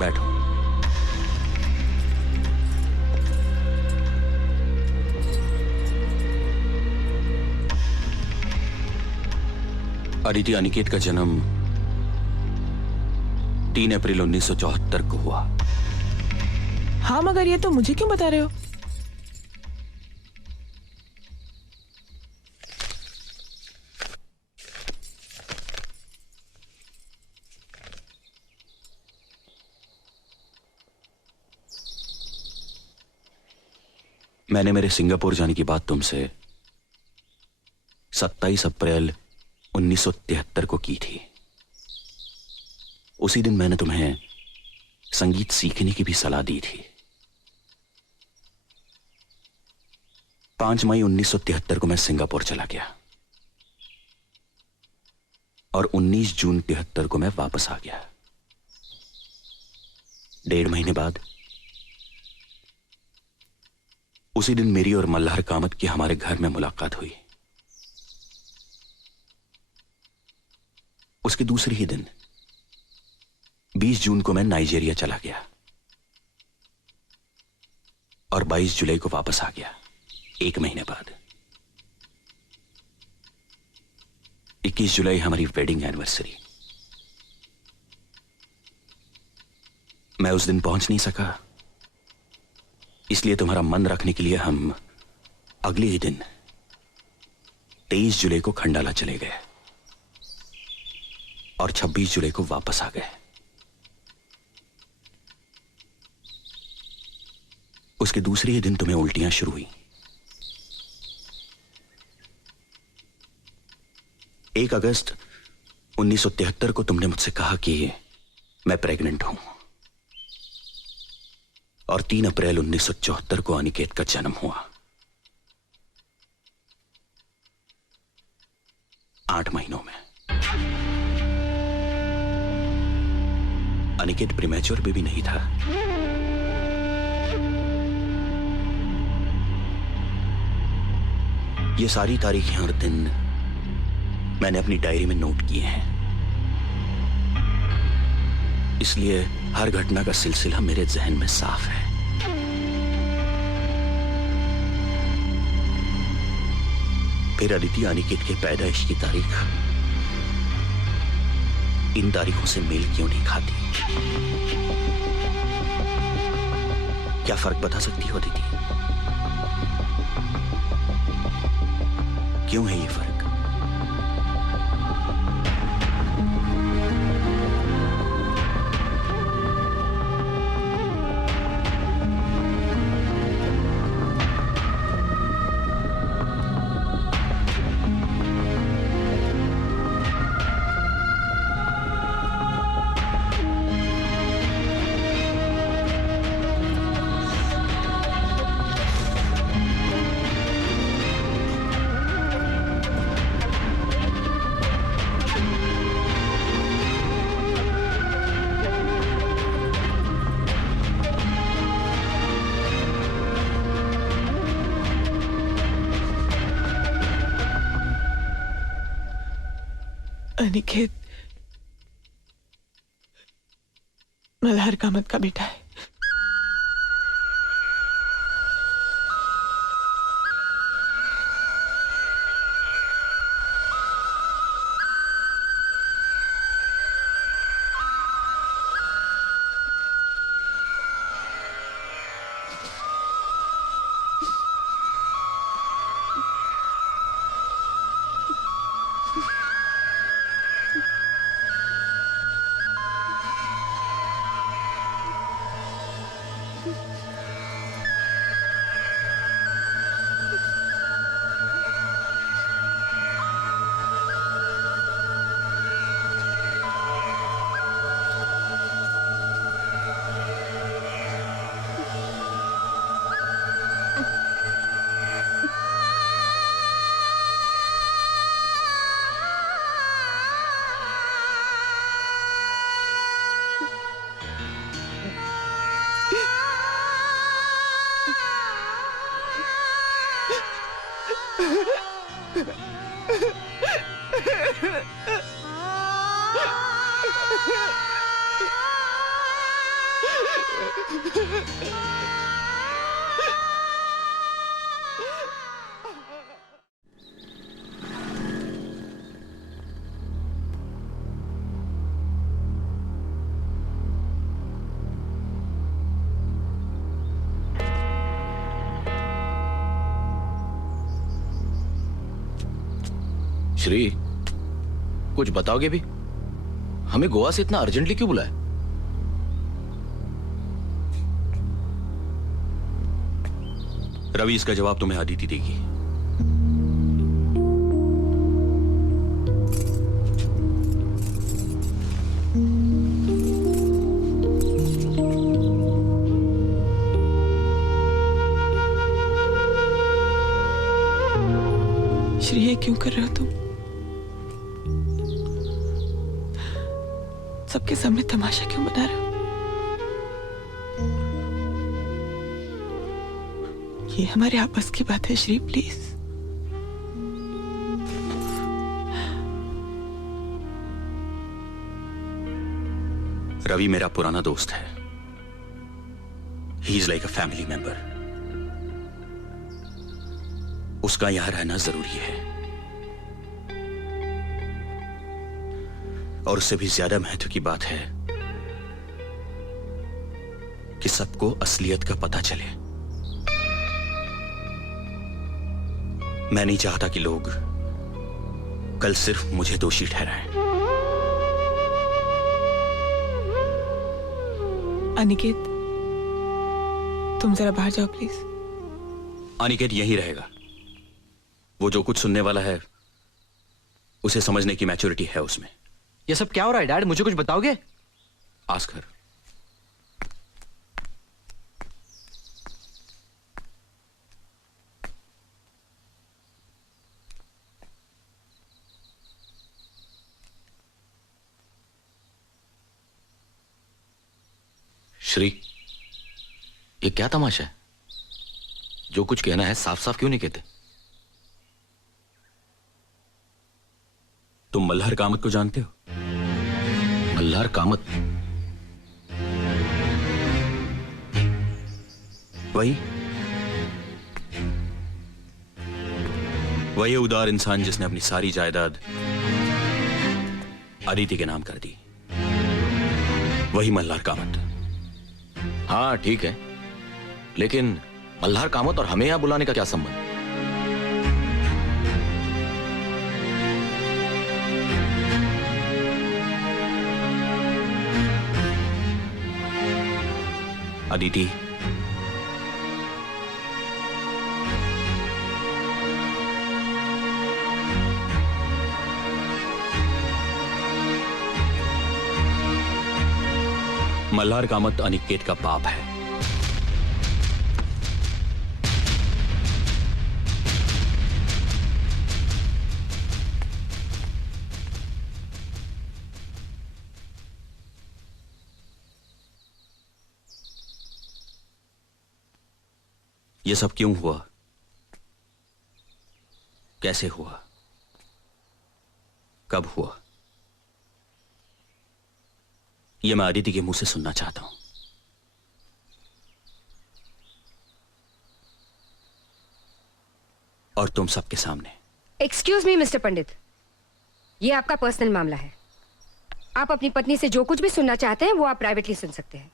बैठो। अदिति अनिकेत का जन्म 3 अप्रैल 1974 को हुआ। हाँ, मगर ये तो मुझे क्यों बता रहे हो? मैंने मेरे सिंगापुर जाने की बात तुमसे 27 अप्रैल 1973 को की थी। उसी दिन मैंने तुम्हें संगीत सीखने की भी सलाह दी थी। 5 मई 1973 को मैं सिंगापुर चला गया और 19 जून 73 को मैं वापस आ गया। 1.5 महीने बाद उसी दिन मेरी और मल्हार कामत की हमारे घर में मुलाकात हुई। उसके दूसरे ही दिन 20 जून को मैं नाइजीरिया चला गया और 22 जुलाई को वापस आ गया। 1 महीने बाद 21 जुलाई हमारी वेडिंग एनिवर्सरी। मैं उस दिन पहुंच नहीं सका, इसलिए तुम्हारा मन रखने के लिए हम अगले ही दिन 23 जुलाई को खंडाला चले गए और 26 जुलाई को वापस आ गए। उसके दूसरे ही दिन तुम्हें उल्टियां शुरू हुई। 1 अगस्त 1973 को तुमने मुझसे कहा कि मैं प्रेग्नेंट हूं और 3 अप्रैल 1974 को अनिकेत का जन्म हुआ। 8 महीनों में अनिकेत प्रीमैच्योर बेबी नहीं था। ये सारी तारीखें और दिन मैंने अपनी डायरी में नोट किए हैं, इसलिए हर घटना का सिलसिला मेरे जहन में साफ है। फिर अदिति अनिकेत के पैदाइश की तारीख इन तारीखों से मेल क्यों नहीं खाती? क्या फर्क बता सकती हो अदिति? क्यों है ये फर्क? अनिकेत मल्हार कामत का बेटा है। श्री, कुछ बताओगे भी? हमें गोवा से इतना अर्जेंटली क्यों बुलाया? रवि, इसका जवाब तुम्हें अदिति देगी। श्री, ये क्यों कर रहे हो तुम? सबके सामने तमाशा क्यों बना रहे हो? ये हमारे आपस की बात है श्री, प्लीज। रवि मेरा पुराना दोस्त है। He is like a family member. उसका यहां रहना जरूरी है, और उससे भी ज्यादा महत्व की बात है कि सबको असलियत का पता चले। मैं नहीं चाहता कि लोग कल सिर्फ मुझे दोषी ठहराएं। अनिकेत, तुम जरा बाहर जाओ प्लीज। अनिकेत यहीं रहेगा। वो जो कुछ सुनने वाला है उसे समझने की मैच्योरिटी है उसमें। ये सब क्या हो रहा है डैड? मुझे कुछ बताओगे? Ask her. श्री, ये क्या तमाशा है? जो कुछ कहना है साफ साफ क्यों नहीं कहते? तुम मल्हार कामत को जानते हो? मल्हार कामत? वही उदार इंसान जिसने अपनी सारी जायदाद अदिति के नाम कर दी। वही मल्हार कामत। हाँ ठीक है, लेकिन मल्हार कामत और हमें यहां बुलाने का क्या संबंध? अदिति, मल्हार कामत अनिकेत का बाप है। ये सब क्यों हुआ? कैसे हुआ? कब हुआ? ये मैं अदिति के मुंह से सुनना चाहता हूं। और तुम सबके सामने। एक्सक्यूज मी मिस्टर पंडित, ये आपका पर्सनल मामला है। आप अपनी पत्नी से जो कुछ भी सुनना चाहते हैं वो आप प्राइवेटली सुन सकते हैं।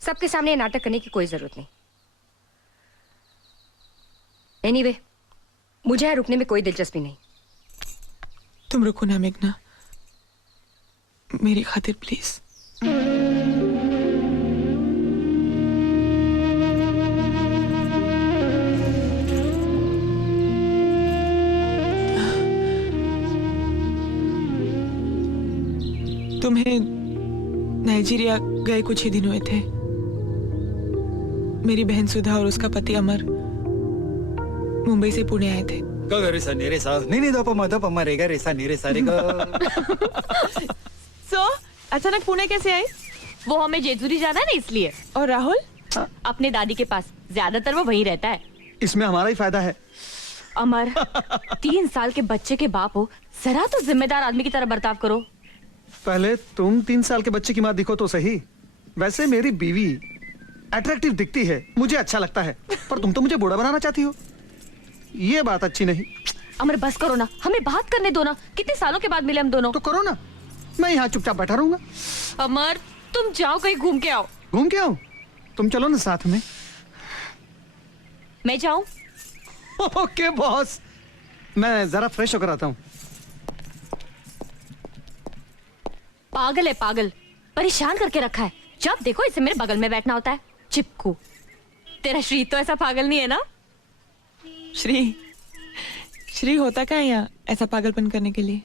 सबके सामने नाटक करने की कोई जरूरत नहीं। एनीवे, मुझे यहाँ रुकने में कोई दिलचस्पी नहीं। तुम रुको ना मेघना, मेरी खातिर प्लीज। तुम्हें नाइजीरिया गए कुछ ही दिन हुए थे। मेरी बहन सुधा और उसका पति अमर मुंबई से पुणे आए थे। सो अचानक पुणे कैसे आए? वो हमें जेजुरी जाना है ना, इसलिए। और राहुल? अपने दादी के पास, ज्यादातर वो वहीं रहता है। इसमें हमारा ही फायदा है। अमर, 3 साल के बच्चे के बाप हो, जरा तो जिम्मेदार आदमी की तरह बर्ताव करो। पहले तुम 3 साल के बच्चे की माँ दिखो तो सही। वैसे मेरी बीवी अट्रैक्टिव दिखती है, मुझे अच्छा लगता है, पर तुम तो मुझे बूढ़ा बनाना चाहती हो। ये बात अच्छी नहीं। अमर बस करो ना, हमें बात करने दो ना। कितने सालों के बाद मिले हम दोनों। तो करो ना, मैं यहाँ चुपचाप बैठा रहूंगा। अमर तुम जाओ, कहीं घूम के आओ। घूम के आओ? तुम चलो ना साथ में। मैं जाऊं? ओके बॉस, मैं जरा फ्रेश होकर आता हूँ। पागल है पागल, परेशान करके रखा है। जब देखो इसे मेरे बगल में बैठना होता है, चिपकू। तेरा श्री तो ऐसा पागल नहीं है ना? श्री होता क्या है यहाँ ऐसा पागलपन करने के लिए?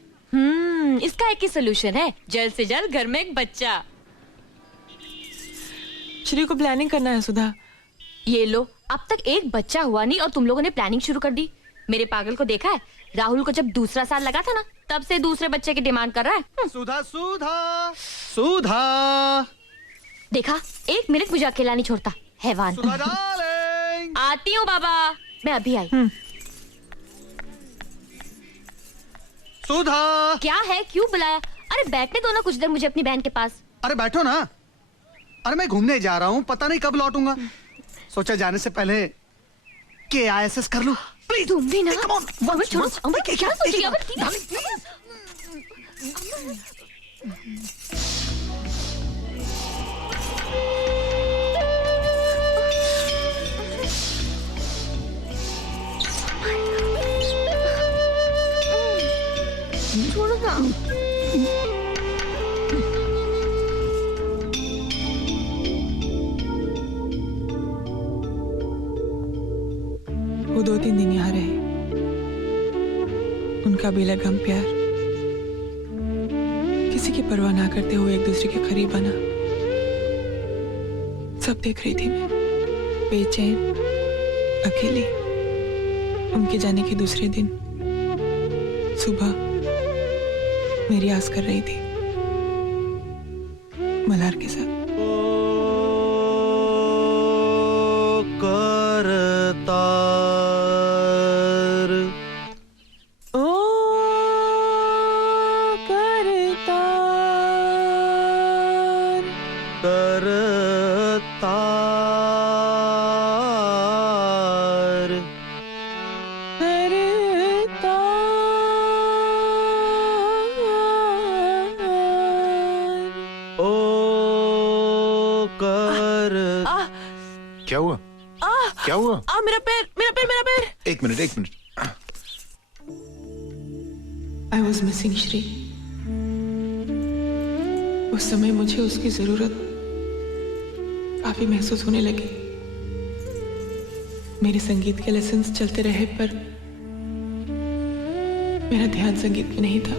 इसका एक ही सोल्यूशन है, जल्द से जल्द घर में एक बच्चा। श्री को प्लानिंग करना है सुधा। ये लो, अब तक एक बच्चा हुआ नहीं और तुम लोगों ने प्लानिंग शुरू कर दी। मेरे पागल को देखा है? राहुल को जब दूसरा साल लगा था ना, तब से दूसरे बच्चे की डिमांड कर रहा है। सुधा सुधा सुधा, देखा, 1 मिनट मुझे अकेला नहीं छोड़ता हैवान। सुधा डार्लिंग। आती हूँ बाबा, मैं अभी आई। सुधा, क्या है, क्यों बुलाया? अरे बैठने दो ना कुछ देर मुझे अपनी बहन के पास। अरे बैठो ना। अरे मैं घूमने जा रहा हूँ, पता नहीं कब लौटूंगा। सोचा जाने से पहले KISS कर लूं। प्लीज तुम भी ना। अमर छोड़ो, अमर क्या सोचेगी? अमर छोड़ो ना। वो 2-3 दिन यहाँ रहे, उनका बेलगाम प्यार किसी की परवाह ना करते हुए एक दूसरे के करीब बना। सब देख रही थी मैं, बेचैन, अकेली। उनके जाने के दूसरे दिन सुबह मेरी आस कर रही थी मल्हार के साथ। क्या हुआ? क्या हुआ? मेरा पैर, मेरा पैर, मेरा पैर। एक minute. I was missing Shri. उस समय मुझे उसकी जरूरत काफी महसूस होने लगी। मेरे संगीत के लेसन्स चलते रहे पर मेरा ध्यान संगीत में नहीं था।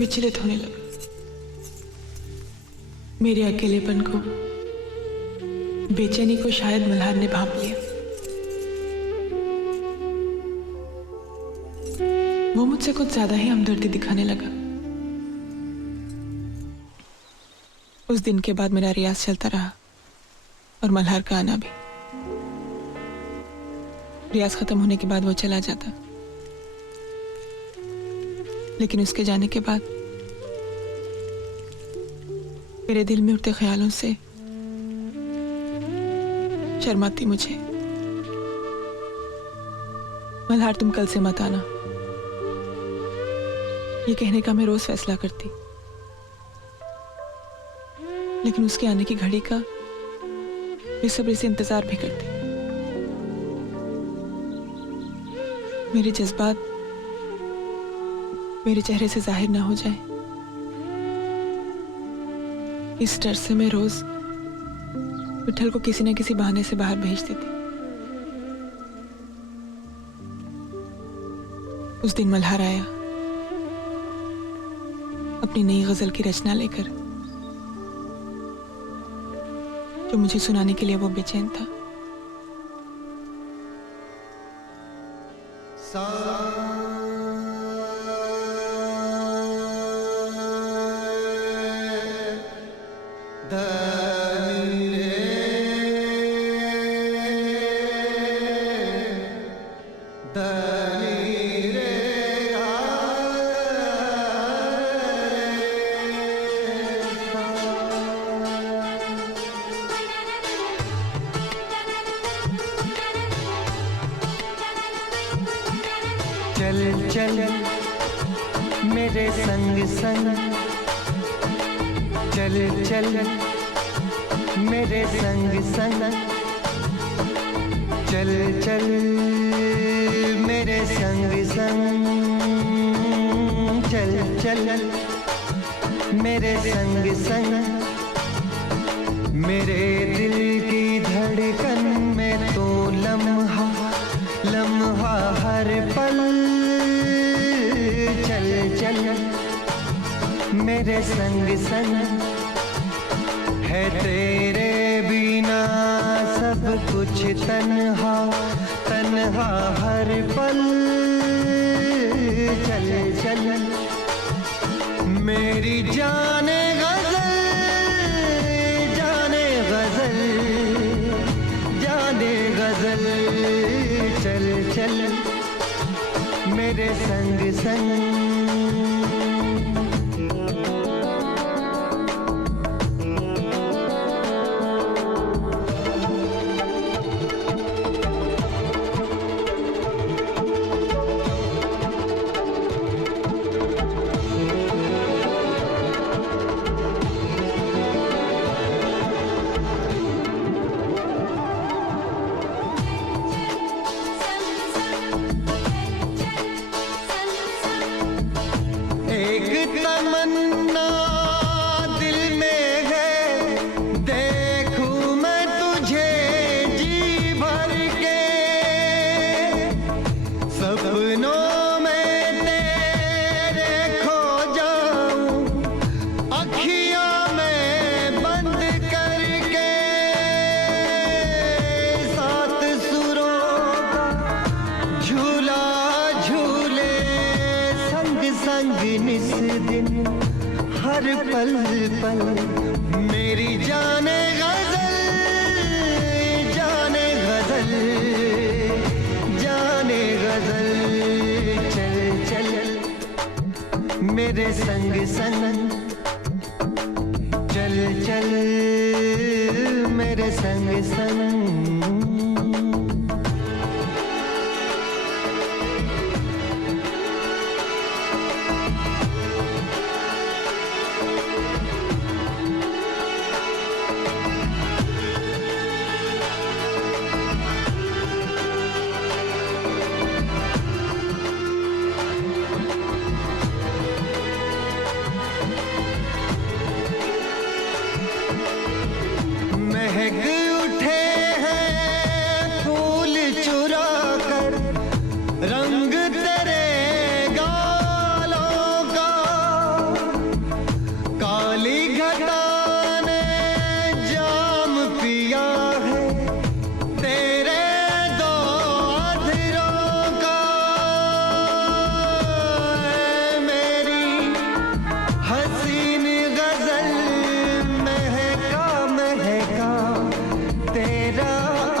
विचलित होने लगा। मेरे अकेलेपन को, बेचैनी को शायद मल्हार ने भांप लिया। वो मुझसे कुछ ज्यादा ही हमदर्दी दिखाने लगा। उस दिन के बाद मेरा रियाज चलता रहा और मल्हार का आना भी। रियाज खत्म होने के बाद वो चला जाता, लेकिन उसके जाने के बाद मेरे दिल में उठते ख्यालों से शर्माती मुझे। मल्हार तुम कल से मत आना, ये कहने का मैं रोज फैसला करती, लेकिन उसके आने की घड़ी का बेसब्री से इंतजार भी करती। मेरे जज्बात मेरे चेहरे से जाहिर ना हो जाए, इस डर से मैं रोज विठल को किसी न किसी बहाने से बाहर भेज देती। उस दिन मल्हार आया अपनी नई गजल की रचना लेकर, जो मुझे सुनाने के लिए वो बेचैन था। चल चल मेरे संग संग, चल चल मेरे संग संग, चल चल मेरे संग संग, चल चल मेरे संग संग मेरे दिल की धड़कन में तो लम्हा लम्हा हर पल चल चल मेरे संग संग है तेरे बिना सब कुछ तन्हा तन्हा हर पल चल चल मेरी जाने गजल जाने गजल जाने गजल चल चल मेरे संग संग तमन्ना दिल में है देखूं मैं तुझे जी भर के सपनों में तेरे खो जाऊं अखियां में बंद करके सात सुरों का झूला झूले संग संग निस दिन हर पल पल मेरी जाने गजल जाने गजल जाने गजल चल चल मेरे संग संग चल चल मेरे संग संग महक उठे हैं फूल चुरा कर रंग तेरे गालों का काली घटा ने जाम पिया है तेरे दो अधरों का मेरी हसीन गजल महका महका तेरा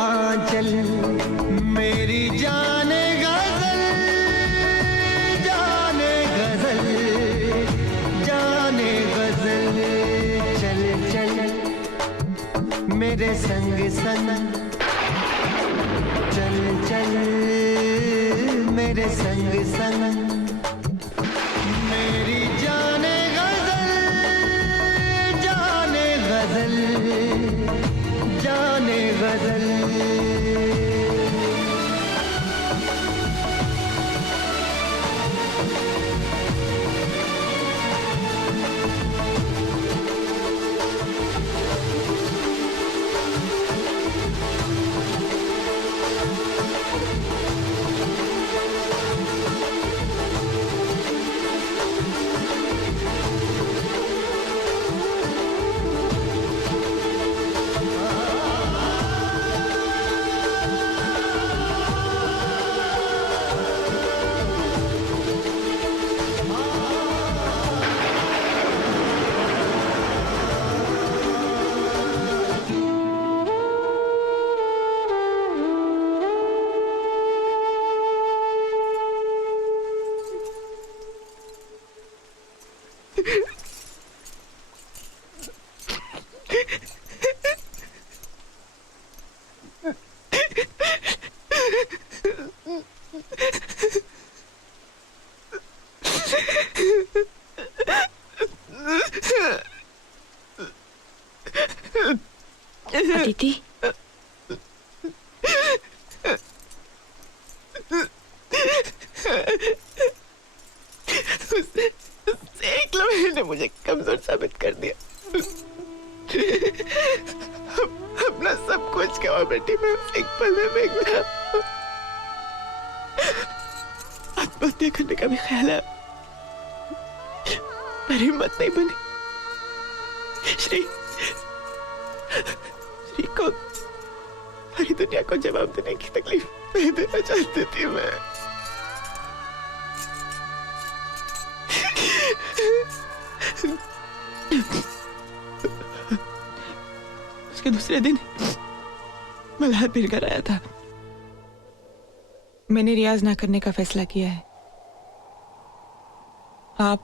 आंचल मेरी जाने गजल जाने गजल जाने गजल चल चल मेरे संग संग चल चल मेरे संग संग मेरी जाने गजल जाने गजल जाने गजल अदिति एक लम्हे ने मुझे कमजोर गलत साबित कर दिया। अपना सब कुछ गवा बेटी, मैं एक पल में फेंक दिया। आत्महत्या करने का भी ख्याल है पर हिम्मत नहीं बनी। श्री को सारी दुनिया को जवाब देने की तकलीफ नहीं देना चाहती थी मैं। उसके दूसरे दिन मल्हार फिर कर आया था। मैंने रियाज ना करने का फैसला किया है। आप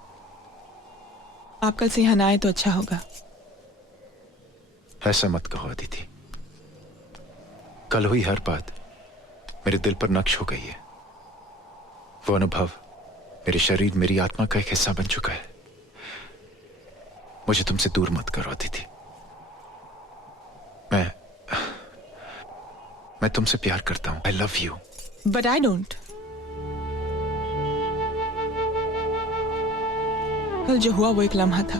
कल से यहाँ ना आए तो अच्छा होगा। ऐसा मत कहो अदिति। कल हुई हर बात मेरे दिल पर नक्श हो गई है। वो अनुभव मेरे शरीर, मेरी आत्मा का एक हिस्सा बन चुका है। मुझे तुमसे दूर मत करो अदिति। मैं तुमसे प्यार करता हूं। आई love you. But I don't. कल जो हुआ वो एक लम्हा था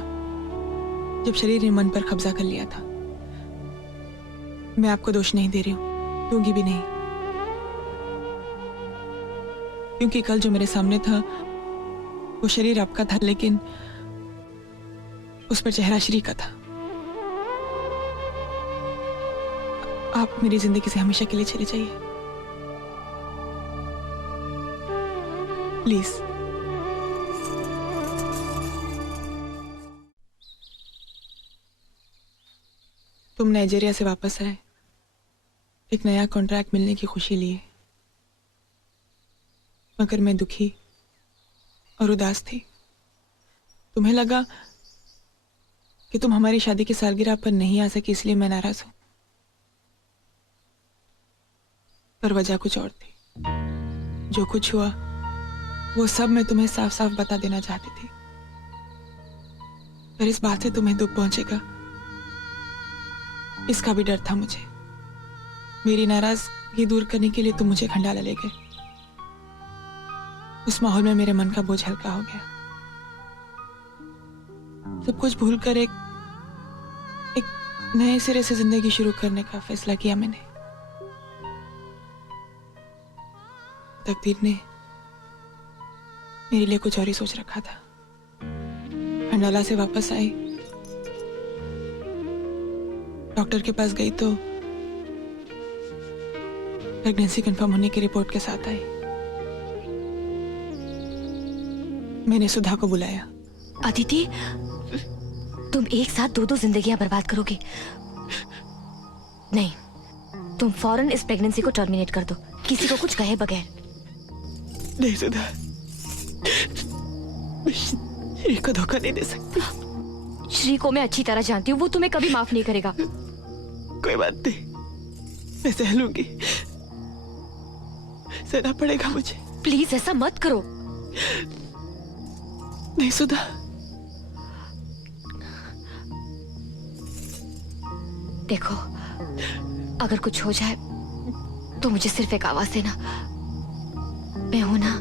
जब शरीर ने मन पर कब्जा कर लिया था। मैं आपको दोष नहीं दे रही हूं, दूंगी भी नहीं, क्योंकि कल जो मेरे सामने था वो शरीर आपका था, लेकिन उस पर चेहरा श्री का था। आप मेरी जिंदगी से हमेशा के लिए चले जाइए प्लीज। तुम नाइजीरिया से वापस आए, एक नया कॉन्ट्रैक्ट मिलने की खुशी लिए, मगर मैं दुखी और उदास थी। तुम्हें लगा कि तुम हमारी शादी की सालगिरह पर नहीं आ सकी, इसलिए मैं नाराज हूं, पर वजह कुछ और थी। जो कुछ हुआ वो सब मैं तुम्हें साफ साफ बता देना चाहती थी, पर इस बात से तुम्हें दुख पहुंचेगा इसका भी डर था मुझे। मेरी नाराजगी दूर करने के लिए तुम मुझे खंडाला ले गए। उस माहौल में मेरे मन का बोझ हल्का हो गया। सब कुछ भूलकर एक नए सिरे से जिंदगी शुरू करने का फैसला किया मैंने। तकदीर ने मेरे लिए कुछ और ही सोच रखा था। खंडाला से वापस आई, डॉक्टर के पास गई तो प्रेगनेंसी कंफर्म होने की रिपोर्ट के साथ आई। मैंने सुधा को बुलाया। अदिति, तुम एक साथ दो जिंदगियां बर्बाद करोगे। नहीं, तुम फौरन इस प्रेगनेंसी को टर्मिनेट कर दो, किसी को कुछ कहे बगैर। नहीं सुधा, मैं श्री को धोखा नहीं दे सकती। श्री को मैं अच्छी तरह जानती हूँ, वो तुम्हें कभी माफ नहीं करेगा। कोई बात नहीं, मैं सह लूंगी, सहना पड़ेगा मुझे। प्लीज ऐसा मत करो। नहीं सुधा, देखो, अगर कुछ हो जाए तो मुझे सिर्फ एक आवाज देना, मैं हूं ना।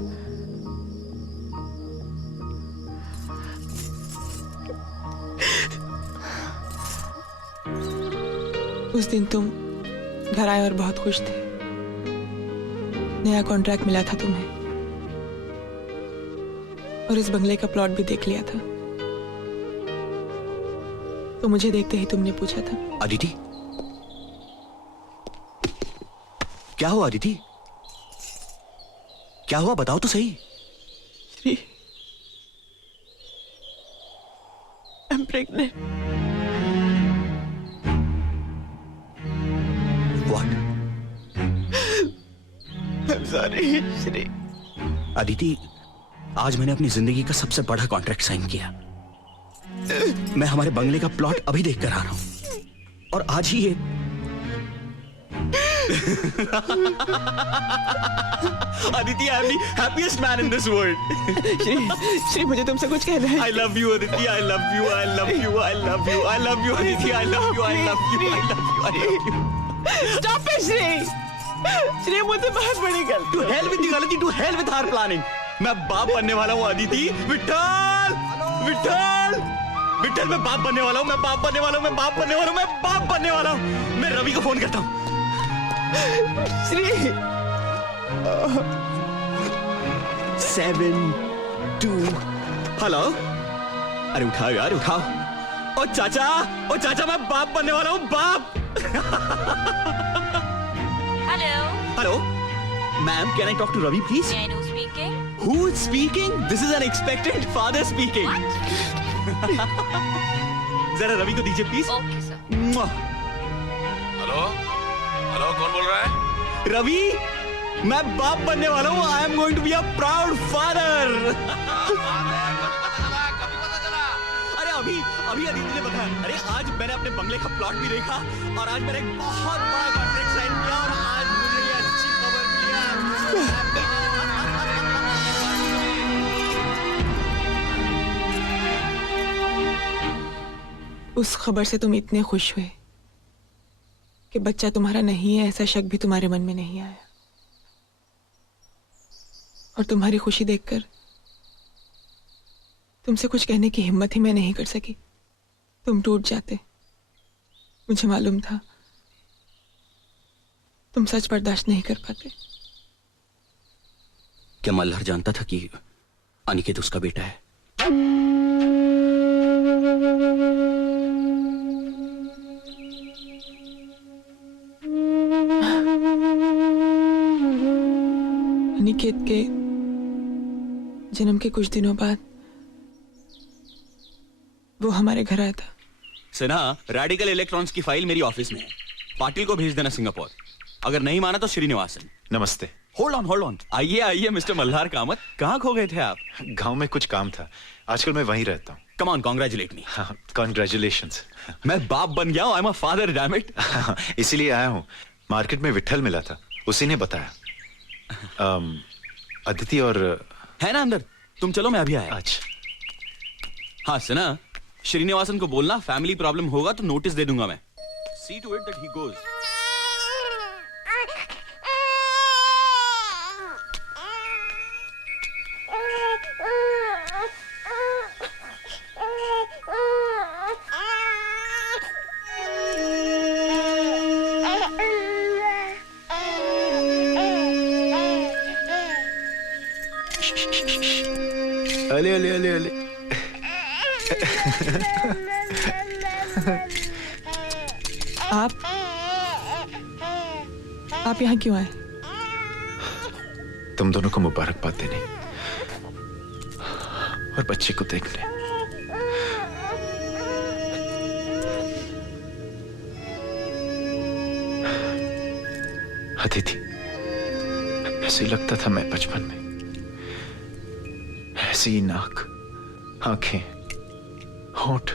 उस दिन तुम घर आए और बहुत खुश थे। नया कॉन्ट्रैक्ट मिला था तुम्हें और इस बंगले का प्लॉट भी देख लिया था। तो मुझे देखते ही तुमने पूछा था, अदिति क्या हुआ? अदिति क्या हुआ, बताओ तो सही। Shri, I'm pregnant. What? I'm sorry, Shri. Aditi, आज मैंने अपनी जिंदगी का सबसे बड़ा कॉन्ट्रैक्ट साइन किया। मैं हमारे बंगले का प्लॉट अभी देख कर आ रहा हूं और आज ही ये Aditi, I am the happiest man in this world. Shri, मुझे तुमसे कुछ कहना है। I love you Aditi, I love you, I love you, I love you, I love you Aditi, I love you, I love you, I love you, I love you. Stop it, Shri. Shri, मुझे बहुत बड़ी गलती। To hell with the गलती, to hell with our planning. मैं बाप बनने वाला हूँ अदिति। विठल, विठल, विठल मैं बाप बनने वाला हूँ, मैं बाप बनने वाला हूँ, मैं बाप बनने वाला हूँ, मैं बाप बनने वाला हूँ। मैं रवि को फोन करता हूँ। श्री 7 2 हेलो। अरे उठाओ यार, उठाओ। ओ चाचा मैं बाप बनने वाला हूँ, बाप। Hello ma'am, can I talk to Ravi please? Who is speaking? This is an expectant father speaking. जरा रवि को दीजिए please. Okay sir. Hello hello, कौन बोल रहा है? रवि, मैं बाप बनने वाला हूँ। I am going to be a proud father. अरे अभी अदिति ने बताया। अरे आज मैंने अपने बंगले का प्लॉट भी देखा और आज मैंने एक बहुत बड़ा कॉन्ट्रैक्ट साइन किया और आज मुझे ये अच्छी खबर मिली है। उस खबर से तुम इतने खुश हुए कि बच्चा तुम्हारा नहीं है ऐसा शक भी तुम्हारे मन में नहीं आया, और तुम्हारी खुशी देखकर तुमसे कुछ कहने की हिम्मत ही मैं नहीं कर सकी। तुम टूट जाते, मुझे मालूम था। तुम सच बर्दाश्त नहीं कर पाते। क्या मल्हार जानता था कि अनिकेत उसका बेटा है? अनिकेत के जन्म के कुछ दिनों बाद वो हमारे घर आया था। सिन्हा, रेडिकल इलेक्ट्रॉन्स की फाइल मेरी ऑफिस में है। पाटिल को भेज देना सिंगापुर। अगर नहीं माना तो श्रीनिवासन। नमस्ते। Hold on. आइए मिस्टर मल्हार कामत। कहाँ खो गए थे आप? गांव में कुछ काम था, आजकल मैं वहीं रहता हूँ। कम ऑन, कांग्रेचुलेट मी। हाँ, कांग्रेचुलेशंस। मैं बाप बन गया हूँ। I am a father, damn it. इसीलिए आया हूँ। मार्केट में विठल मिला था, उसी ने बताया। अदिति और है ना अंदर। तुम चलो, मैं अभी आया। अच्छा। हाँ सिन्हा, श्रीनिवासन को बोलना फैमिली प्रॉब्लम होगा तो नोटिस दे दूंगा मैं। See to it that he goes. अले आप यहाँ क्यों आए? तुम दोनों को मुबारकबाद देने और बच्चे को देखने। अदिति, ऐसे ही लगता था मैं बचपन में। ऐसी ही नाक, आंखें, होंठ,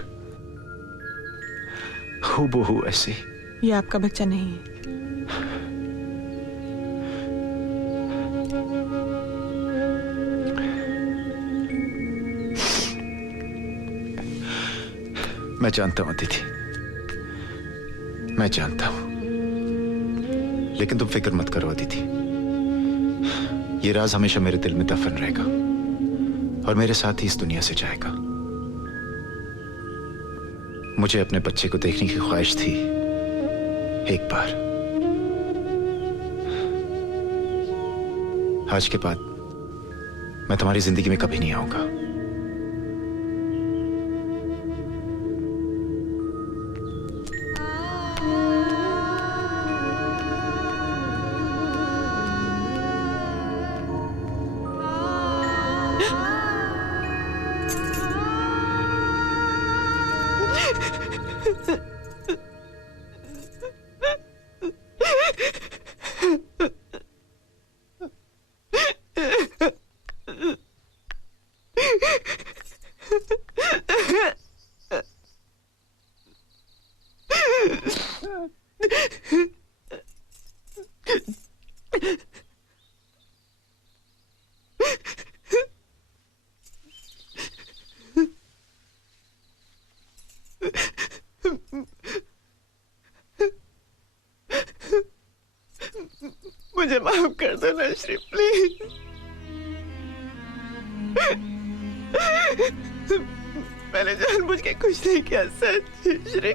हूबहू ऐसे। ये आपका बच्चा नहीं है। मैं जानता हूं अदिति, मैं जानता हूं, लेकिन तुम फिक्र मत करो अदिति। ये राज हमेशा मेरे दिल में दफन रहेगा और मेरे साथ ही इस दुनिया से जाएगा। मुझे अपने बच्चे को देखने की ख्वाहिश थी एक बार। आज के बाद मैं तुम्हारी जिंदगी में कभी नहीं आऊंगा। मुझे माफ कर दो ना श्री, प्लीज। मैंने जानबूझ के कुछ नहीं किया सच श्री।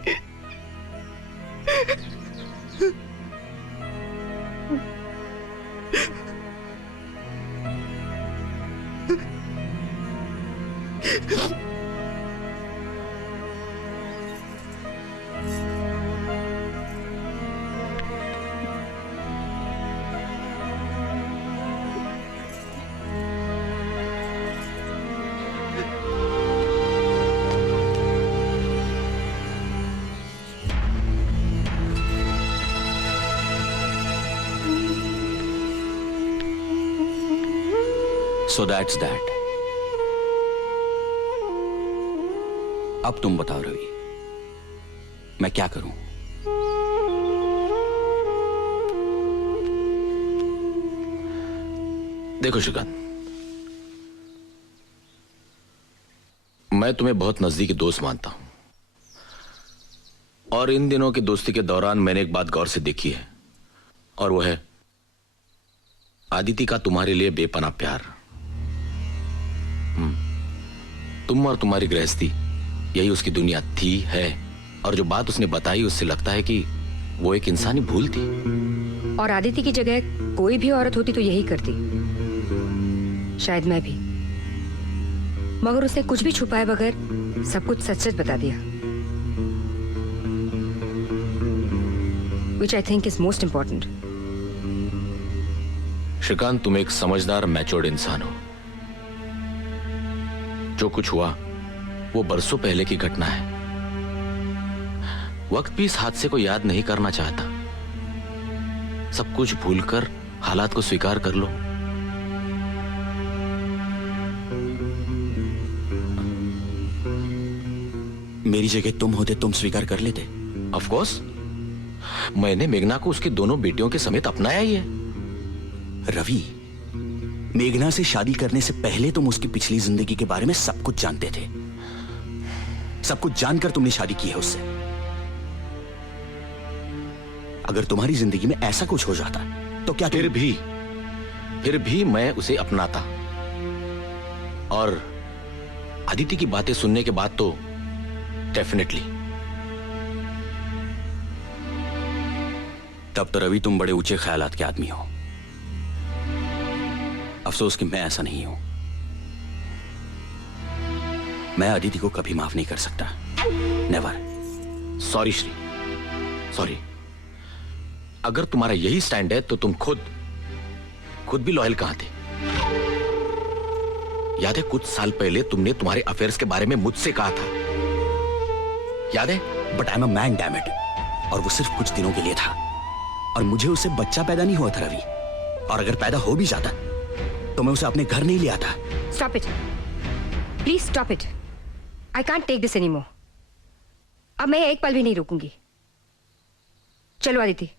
So that's that. अब तुम बताओ रवि, मैं क्या करूं? देखो श्रीकांत, मैं तुम्हें बहुत नजदीकी दोस्त मानता हूं, और इन दिनों की दोस्ती के दौरान मैंने एक बात गौर से देखी है, और वो है आदिति का तुम्हारे लिए बेपनाह प्यार। तुम और तुम्हारी गृहस्थी यही उसकी दुनिया थी, है, और जो बात उसने बताई उससे लगता है कि वो एक इंसानी भूल थी। और आदिति की जगह कोई भी औरत होती तो यही करती, शायद मैं भी, मगर उसने कुछ भी छुपाए बगैर सब कुछ सच सच बता दिया, which I think is most important. Shrikant, तुम एक समझदार मैच्योर्ड इंसान हो। जो कुछ हुआ वो बरसों पहले की घटना है। वक्त भी इस हादसे को याद नहीं करना चाहता। सब कुछ भूलकर हालात को स्वीकार कर लो। मेरी जगह तुम होते, तुम स्वीकार कर लेते? ऑफ कोर्स, मैंने मेघना को उसकी दोनों बेटियों के समेत अपनाया ही है। रवि, मेघना से शादी करने से पहले तुम उसकी पिछली जिंदगी के बारे में सब कुछ जानते थे। सब कुछ जानकर तुमने शादी की है उससे। अगर तुम्हारी जिंदगी में ऐसा कुछ हो जाता तो क्या फिर भी मैं उसे अपनाता। और अदिति की बातें सुनने के बाद तो डेफिनेटली। तब तो रवि तुम बड़े ऊंचे ख्यालात के आदमी हो। अफसोस कि मैं ऐसा नहीं हूं। मैं अदिति को कभी माफ नहीं कर सकता। नेवर। Sorry Shri, sorry. अगर तुम्हारा यही स्टैंड है तो तुम खुद भी लॉयल कहां थे? याद है कुछ साल पहले तुमने तुम्हारे अफेयर्स के बारे में मुझसे कहा था, याद है? But I am a man, damn it. और वो सिर्फ कुछ दिनों के लिए था, और मुझे उससे बच्चा पैदा नहीं हुआ था रवि। और अगर पैदा हो भी जाता तो मैं उसे अपने घर नहीं ले आता। Stop it. Please stop it. I can't take this anymore. अब मैं एक पल भी नहीं रुकूंगी। चलो आदिति।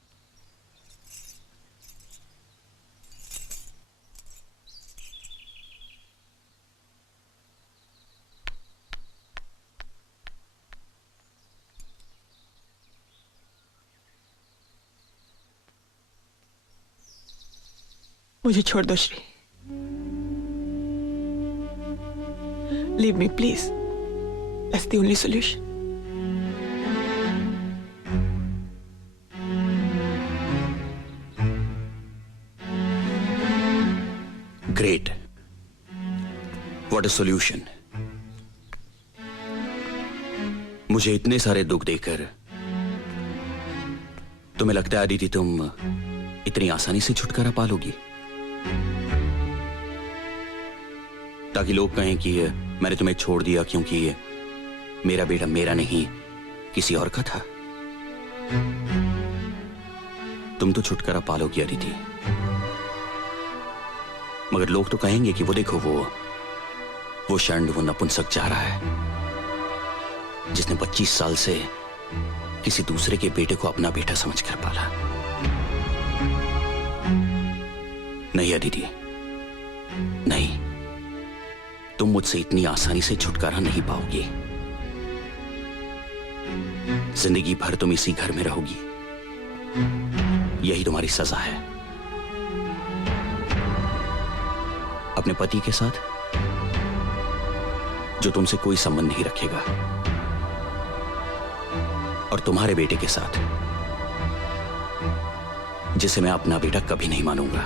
मुझे छोड़ दो Shri. Leave me, please. That's the only solution. Great. What a solution. मुझे इतने सारे दुख देकर तुम्हें लगता है अदिति तुम इतनी आसानी से छुटकारा पालोगी? ताकि लोग कहें कि मैंने तुम्हें छोड़ दिया क्योंकि मेरा बेटा मेरा नहीं किसी और का था। तुम तो छुटकारा पालोगी अदिति, मगर लोग तो कहेंगे कि वो देखो वो षंड, वो नपुंसक जा रहा है जिसने 25 साल से किसी दूसरे के बेटे को अपना बेटा समझकर पाला। नहीं अदिति, नहीं, तुम मुझसे इतनी आसानी से छुटकारा नहीं पाओगी। जिंदगी भर तुम इसी घर में रहोगी। यही तुम्हारी सजा है। अपने पति के साथ जो तुमसे कोई संबंध नहीं रखेगा, और तुम्हारे बेटे के साथ, जिसे मैं अपना बेटा कभी नहीं मानूंगा।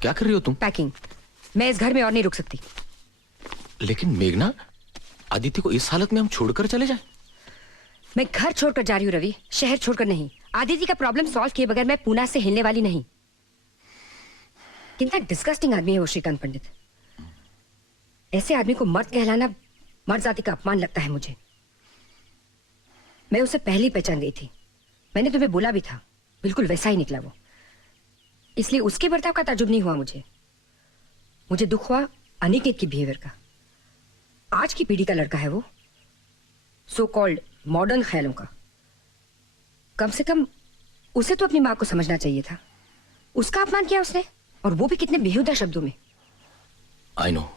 क्या कर रही हो तुम? पैकिंग। मैं इस घर में और नहीं रुक सकती। लेकिन मेघना, आदित्य को इस हालत में हम छोड़कर चले जाएं? मैं घर छोड़कर जा रही हूँ रवि, शहर छोड़कर नहीं। आदित्य का प्रॉब्लम सॉल्व किए बगैर मैं पूना से हिलने वाली नहीं। कितना डिस्गस्टिंग आदमी है वो श्रीकांत पंडित। ऐसे आदमी को मर्द कहलाना मर्द जाति का अपमान लगता है मुझे। मैं उसे पहले ही पहचान गई थी। मैंने तुम्हें बोला भी था, बिल्कुल वैसा ही निकला वो। इसलिए उसके बर्ताव का ताजुब नहीं हुआ मुझे दुख हुआ अनिकेत की बिहेवियर का। आज की पीढ़ी का लड़का है वो, सो कॉल्ड मॉडर्न ख्यालों का। कम से कम उसे तो अपनी माँ को समझना चाहिए था। उसका अपमान किया उसने, और वो भी कितने बेहुदा शब्दों में। आई नो,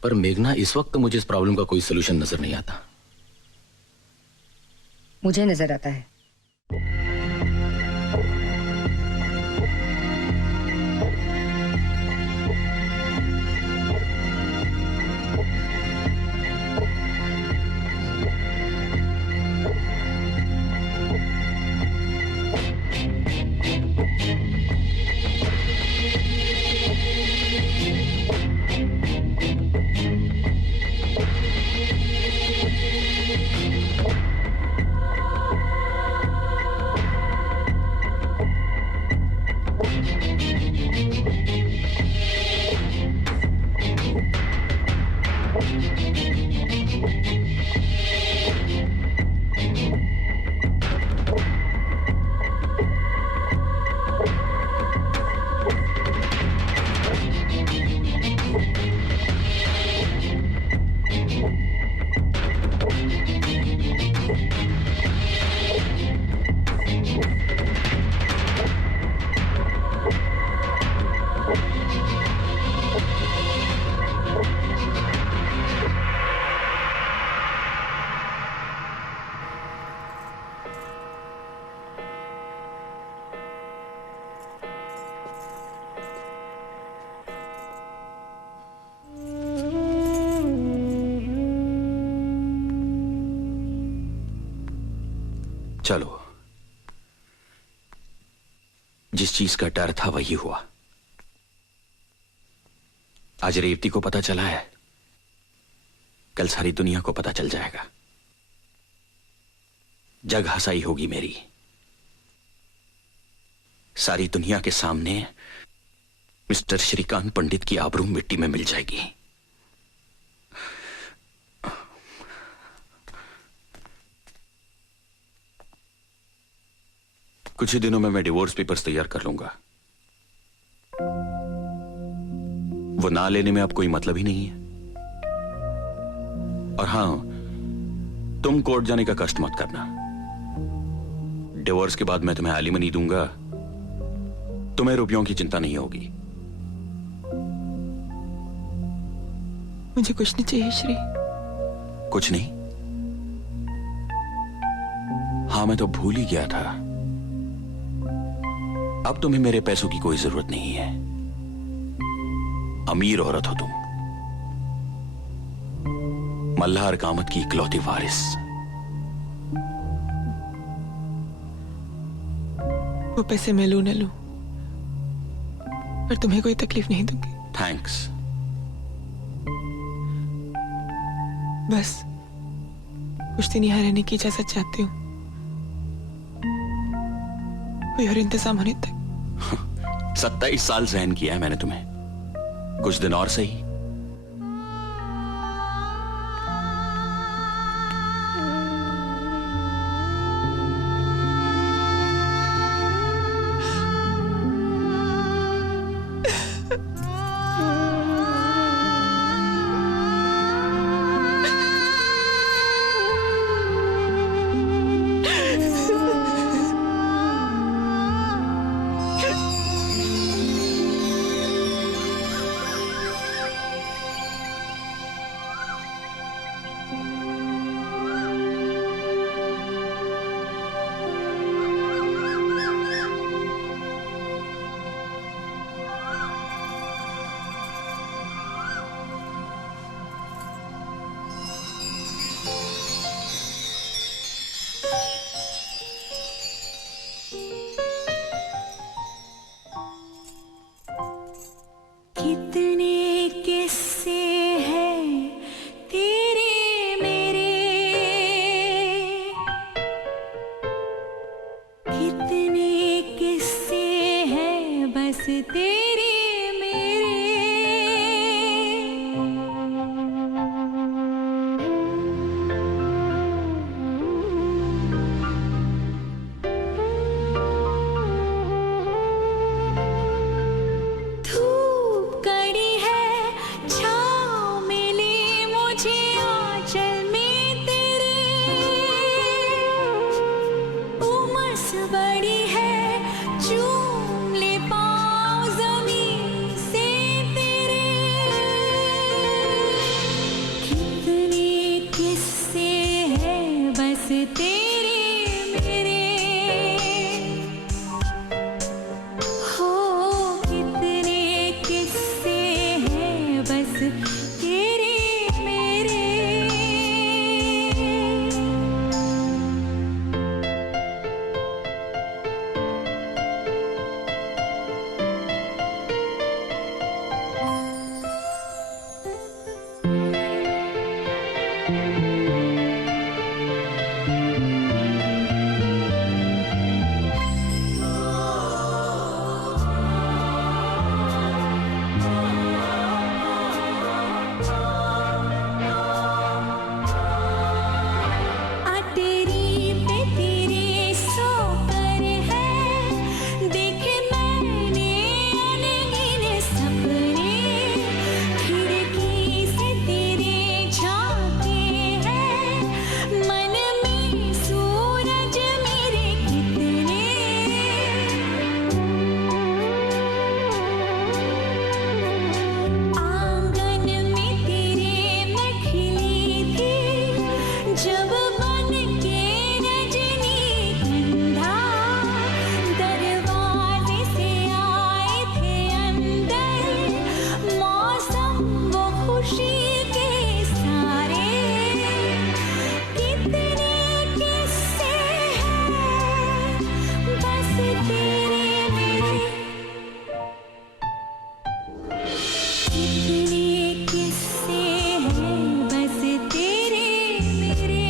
पर मेघना इस वक्त मुझे इस प्रॉब्लम का कोई सोल्यूशन नजर नहीं आता। मुझे नजर आता है। चलो, जिस चीज का डर था वही हुआ। आज रेवती को पता चला है, कल सारी दुनिया को पता चल जाएगा। जग हंसाई होगी मेरी। सारी दुनिया के सामने मिस्टर श्रीकांत पंडित की आबरू मिट्टी में मिल जाएगी। कुछ ही दिनों में मैं डिवोर्स पेपर्स तैयार कर लूंगा। वो ना लेने में अब कोई मतलब ही नहीं है। और हां, तुम कोर्ट जाने का कष्ट मत करना। डिवोर्स के बाद मैं तुम्हें एलिमनी दूंगा, तुम्हें रुपयों की चिंता नहीं होगी। मुझे कुछ नहीं चाहिए श्री। कुछ नहीं? हाँ, मैं तो भूल ही गया था। अब तुम्हें मेरे पैसों की कोई जरूरत नहीं है। अमीर औरत हो तुम, मल्हार कामत की इकलौती वारिस। वो पैसे मैं लूं न लूं, पर तुम्हें कोई तकलीफ नहीं दूंगी। थैंक्स। बस कुछ दिन यहाँ रहने की इजाजत चाहती हूँ, कोई और इंतजाम होने तक। 27 साल सहन किया है मैंने तुम्हें, कुछ दिन और सही। बस तेरे मेरे धूप कड़ी है छाँव मिली मुझे आंचल में तेरे उमस बड़ी है चूम ले पाँव ज़मीन से तेरे कितने किस्से हैं बस तेरे मेरे हो कितने किस्से हैं बस तेरे मेरे तेरी पे तेरे सोकर है देखे मैंने अनगिन सपने खिड़की से तेरे झांके हैं मन में सूरज मेरे कितने आंगन में तेरे मैं खिली थी जब बन के रजनीगंधा दरवाजे से आए थे अंदर मौसम वो खुशी के सारे कितने किस्से हैं बस तेरे मेरे कितने किस्से हैं बस तेरे मेरे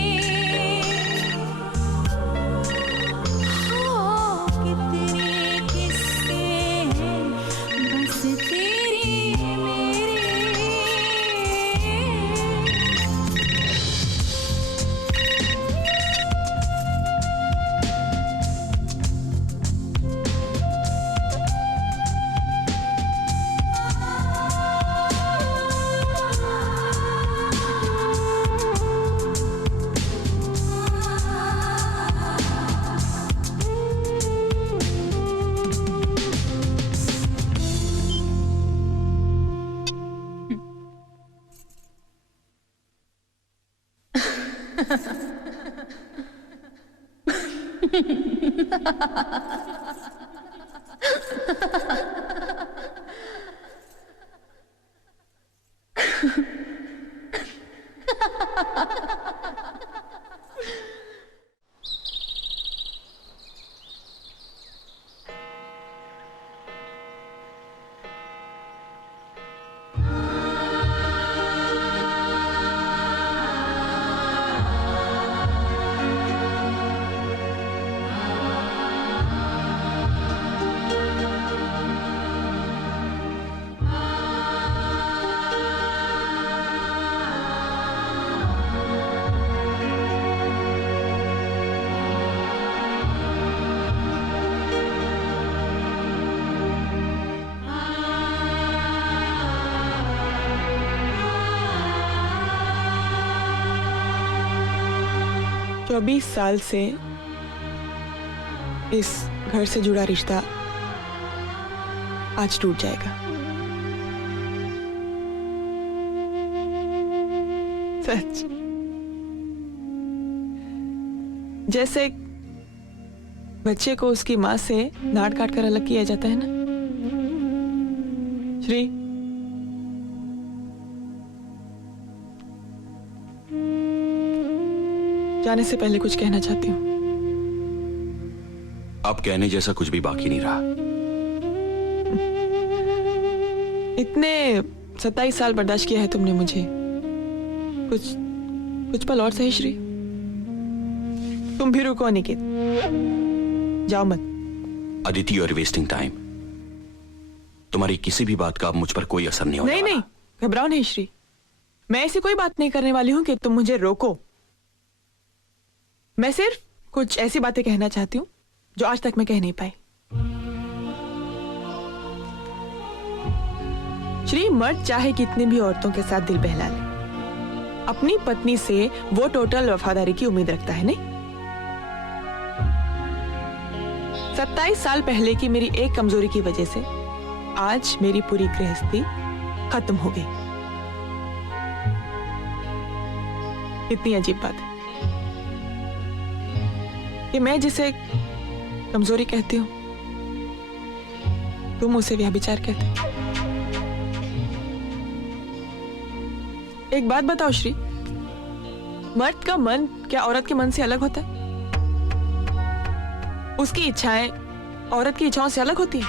हो कितने किस्से हैं बस तेरे मेरे तो 20 साल से इस घर से जुड़ा रिश्ता आज टूट जाएगा। सच जैसे बच्चे को उसकी मां से डांट काट कर अलग किया जाता है ना। श्री जाने से पहले कुछ कहना चाहती हूँ। अब कहने जैसा कुछ भी बाकी नहीं रहा। इतने 27 साल बर्दाश्त किया है तुमने मुझे, कुछ पल और सही श्री। तुम भी रुको अनिकेत, जाओ मत। Aditi, you are wasting time. तुम्हारी किसी भी बात का अब मुझ पर कोई असर नहीं होने नहीं वाला। नहीं, घबराओ नहीं श्री। मैं ऐसी कोई बात नहीं करने वाली हूं कि तुम मुझे रोको। मैं सिर्फ कुछ ऐसी बातें कहना चाहती हूँ जो आज तक मैं कह नहीं पाई। श्री, मर्द चाहे कितनी भी औरतों के साथ दिल बहला ले, अपनी पत्नी से वो टोटल वफादारी की उम्मीद रखता है, नहीं? 27 साल पहले की मेरी एक कमजोरी की वजह से आज मेरी पूरी गृहस्थी खत्म हो गई। कितनी अजीब बात है कि मैं जिसे कमजोरी कहती हूं, तुम उसे व्यभिचार कहते हो। एक बात बताओ श्री, मर्द का मन क्या औरत के मन से अलग होता है? उसकी इच्छाएं औरत की इच्छाओं से अलग होती हैं?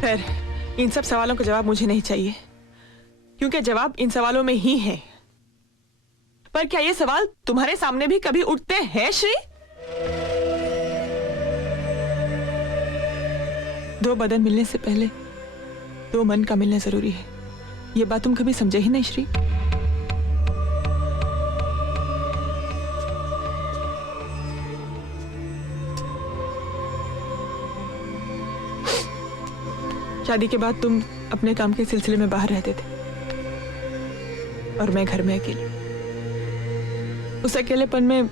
खैर, इन सब सवालों का जवाब मुझे नहीं चाहिए, क्योंकि जवाब इन सवालों में ही है। पर क्या ये सवाल तुम्हारे सामने भी कभी उठते हैं श्री? दो बदन मिलने से पहले दो मन का मिलना जरूरी है। ये बात तुम कभी समझे ही नहीं श्री। शादी के बाद तुम अपने काम के सिलसिले में बाहर रहते थे और मैं घर में अकेली। उस अकेलेपन में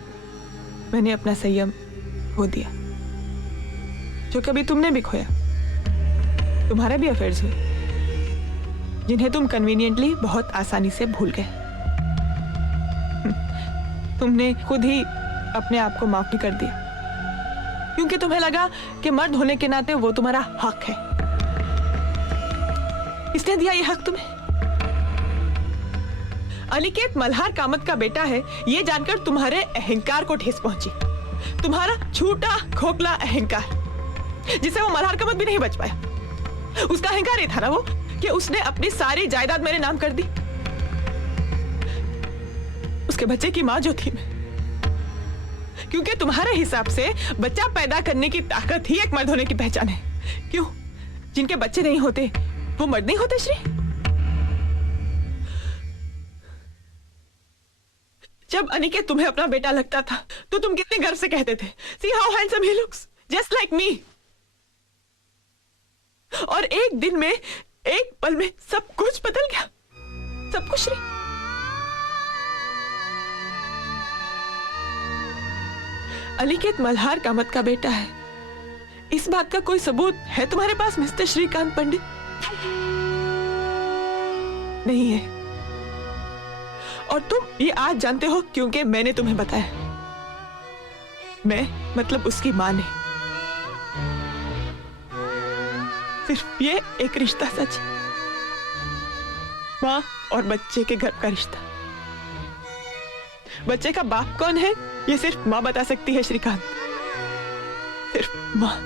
मैंने अपना संयम खो दिया, जो कभी तुमने भी खोया। तुम्हारे भी अफेयर्स हुए जिन्हें तुम कन्वीनियंटली बहुत आसानी से भूल गए। तुमने खुद ही अपने आप को माफ भी कर दिया, क्योंकि तुम्हें लगा कि मर्द होने के नाते वो तुम्हारा हक है। किसने दिया ये हक तुम्हें? अनिकेत मल्हार कामत का बेटा है, ये जानकर तुम्हारे अहंकार को ठेस पहुंची। तुम्हारा झूठा खोखला अहंकार, जिसे वो मल्हार कामत भी नहीं बच पाया। उसका अहंकार ये था ना वो कि उसने अपनी सारी जायदाद मेरे नाम कर दी। उसके बच्चे की मां जो थी मैं, क्योंकि तुम्हारे हिसाब से बच्चा पैदा करने की ताकत ही एक मर्द होने की पहचान है। क्यों? जिनके बच्चे नहीं होते वो मर्द नहीं होते श्री? जब अनिकेत तुम्हें अपना बेटा लगता था तो तुम कितने गर्व से कहते थे, See how handsome he looks, just like me। और एक दिन में, एक पल में सब कुछ बदल गया, सब कुछ श्री। अनिकेत मल्हार कामत का बेटा है, इस बात का कोई सबूत है तुम्हारे पास मिस्टर श्रीकांत पंडित? नहीं है। और तुम ये आज जानते हो क्योंकि मैंने तुम्हें बताया। मैं मतलब उसकी मां ने। सिर्फ ये एक रिश्ता सच, मां और बच्चे के गर्भ का रिश्ता। बच्चे का बाप कौन है ये सिर्फ मां बता सकती है श्रीकांत, सिर्फ मां।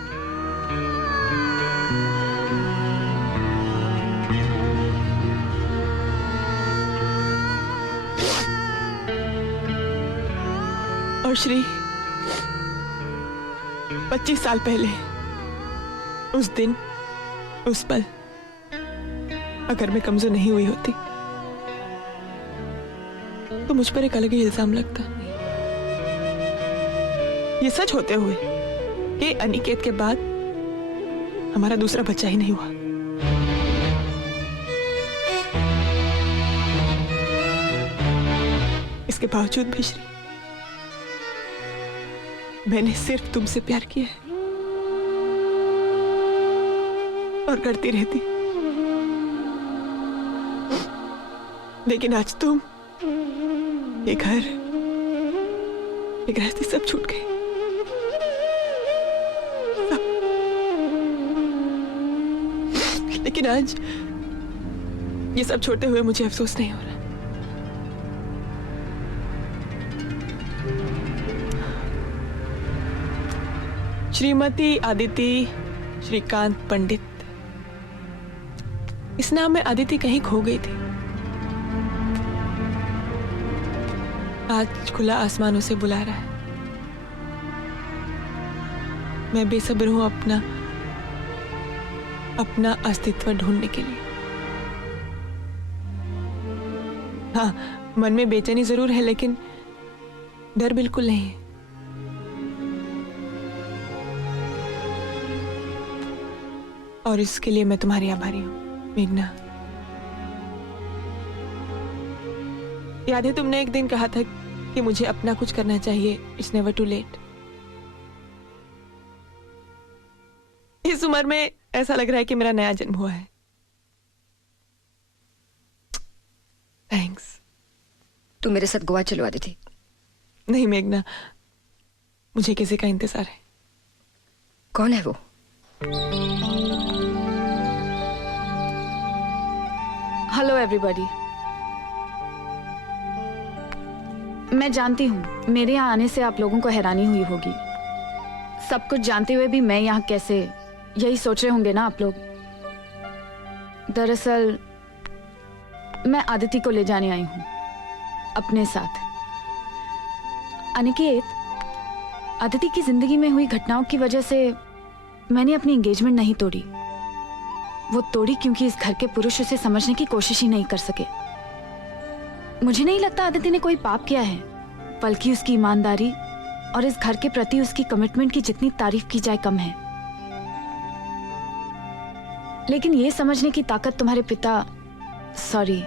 और श्री, 25 साल पहले उस दिन, उस पल, अगर मैं कमजोर नहीं हुई होती तो मुझ पर एक अलग ही इल्जाम लगता। ये सच होते हुए कि अनिकेत के बाद हमारा दूसरा बच्चा ही नहीं हुआ। इसके बावजूद भी श्री, मैंने सिर्फ तुमसे प्यार किया है और करती रहती। लेकिन आज तुम, ये घर, ये गृहस्थी सब छूट गई, सब। लेकिन आज ये सब छोड़ते हुए मुझे अफसोस नहीं हो रहा। श्रीमती आदिति श्रीकांत पंडित, इस नाम में आदिति कहीं खो गई थी। आज खुला आसमान उसे बुला रहा है। मैं बेसब्र हूं अपना अस्तित्व ढूंढने के लिए। हाँ, मन में बेचैनी जरूर है, लेकिन डर बिल्कुल नहीं है। और इसके लिए मैं तुम्हारी आभारी हूं, मेघना। याद है तुमने एक दिन कहा था कि मुझे अपना कुछ करना चाहिए, इट्स नेवर टू लेट। इस उम्र में ऐसा लग रहा है कि मेरा नया जन्म हुआ है। थैंक्स। तू मेरे साथ गोवा चलो आदिति। नहीं मेघना, मुझे किसी का इंतजार है। कौन है वो? Hello everybody. मैं जानती हूँ मेरे यहाँ आने से आप लोगों को हैरानी हुई होगी। सब कुछ जानते हुए भी मैं यहाँ कैसे, यही सोच रहे होंगे ना आप लोग। दरअसल मैं आदिति को ले जाने आई हूँ अपने साथ। अनिकेत, आदिति की जिंदगी में हुई घटनाओं की वजह से मैंने अपनी एंगेजमेंट नहीं तोड़ी। वो तोड़ी क्योंकि इस घर के पुरुष उसे समझने की कोशिश ही नहीं कर सके। मुझे नहीं लगता आदिति ने कोई पाप किया है, बल्कि उसकी ईमानदारी और इस घर के प्रति उसकी कमिटमेंट की जितनी तारीफ की जाए कम है। लेकिन ये समझने की ताकत तुम्हारे पिता, सॉरी,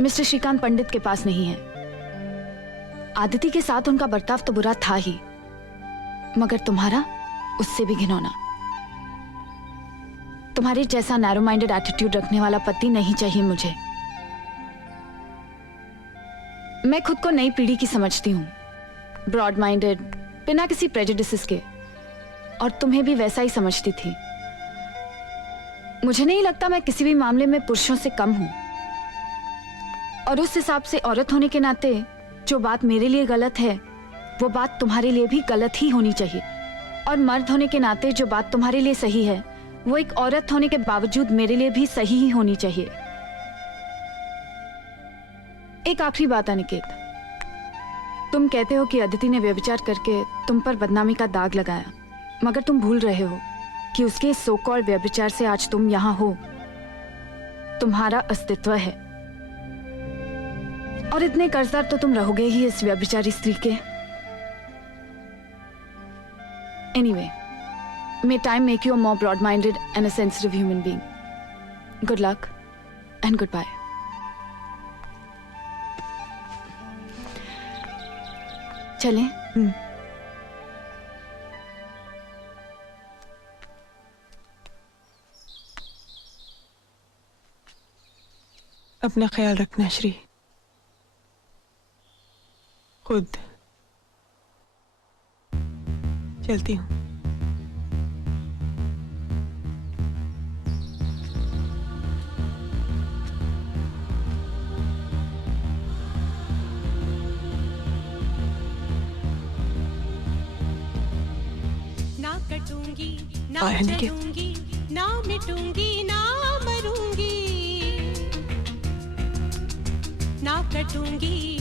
मिस्टर श्रीकांत पंडित के पास नहीं है। आदिति के साथ उनका बर्ताव तो बुरा था ही, मगर तुम्हारा उससे भी घिनौना। तुम्हारे जैसा नैरो माइंडेड एटीट्यूड रखने वाला पति नहीं चाहिए मुझे। मैं खुद को नई पीढ़ी की समझती हूँ, ब्रॉड माइंडेड, बिना किसी प्रेजुडिसेस के, और तुम्हें भी वैसा ही समझती थी। मुझे नहीं लगता मैं किसी भी मामले में पुरुषों से कम हूं, और उस हिसाब से औरत होने के नाते जो बात मेरे लिए गलत है वो बात तुम्हारे लिए भी गलत ही होनी चाहिए, और मर्द होने के नाते जो बात तुम्हारे लिए सही है वो एक औरत होने के बावजूद मेरे लिए भी सही ही होनी चाहिए। एक आखिरी बात अनिकेत, तुम कहते हो कि अदिति ने व्यभिचार करके तुम पर बदनामी का दाग लगाया, मगर तुम भूल रहे हो कि उसके सो कॉल्ड व्यभिचार से आज तुम यहां हो। तुम्हारा अस्तित्व है, और इतने कर्जदार तो तुम रहोगे ही इस व्यभिचारी स्त्री के। Anyway, may time make you a more broad-minded and a sensitive human being. Good luck and goodbye. चलें? अपना ख्याल रखना श्री। खुद चलती हूँ। ना कटूंगी, ना आया नहीं क्या? चलूंगी, ना मिटूंगी, ना मरूंगी, ना कटूंगी,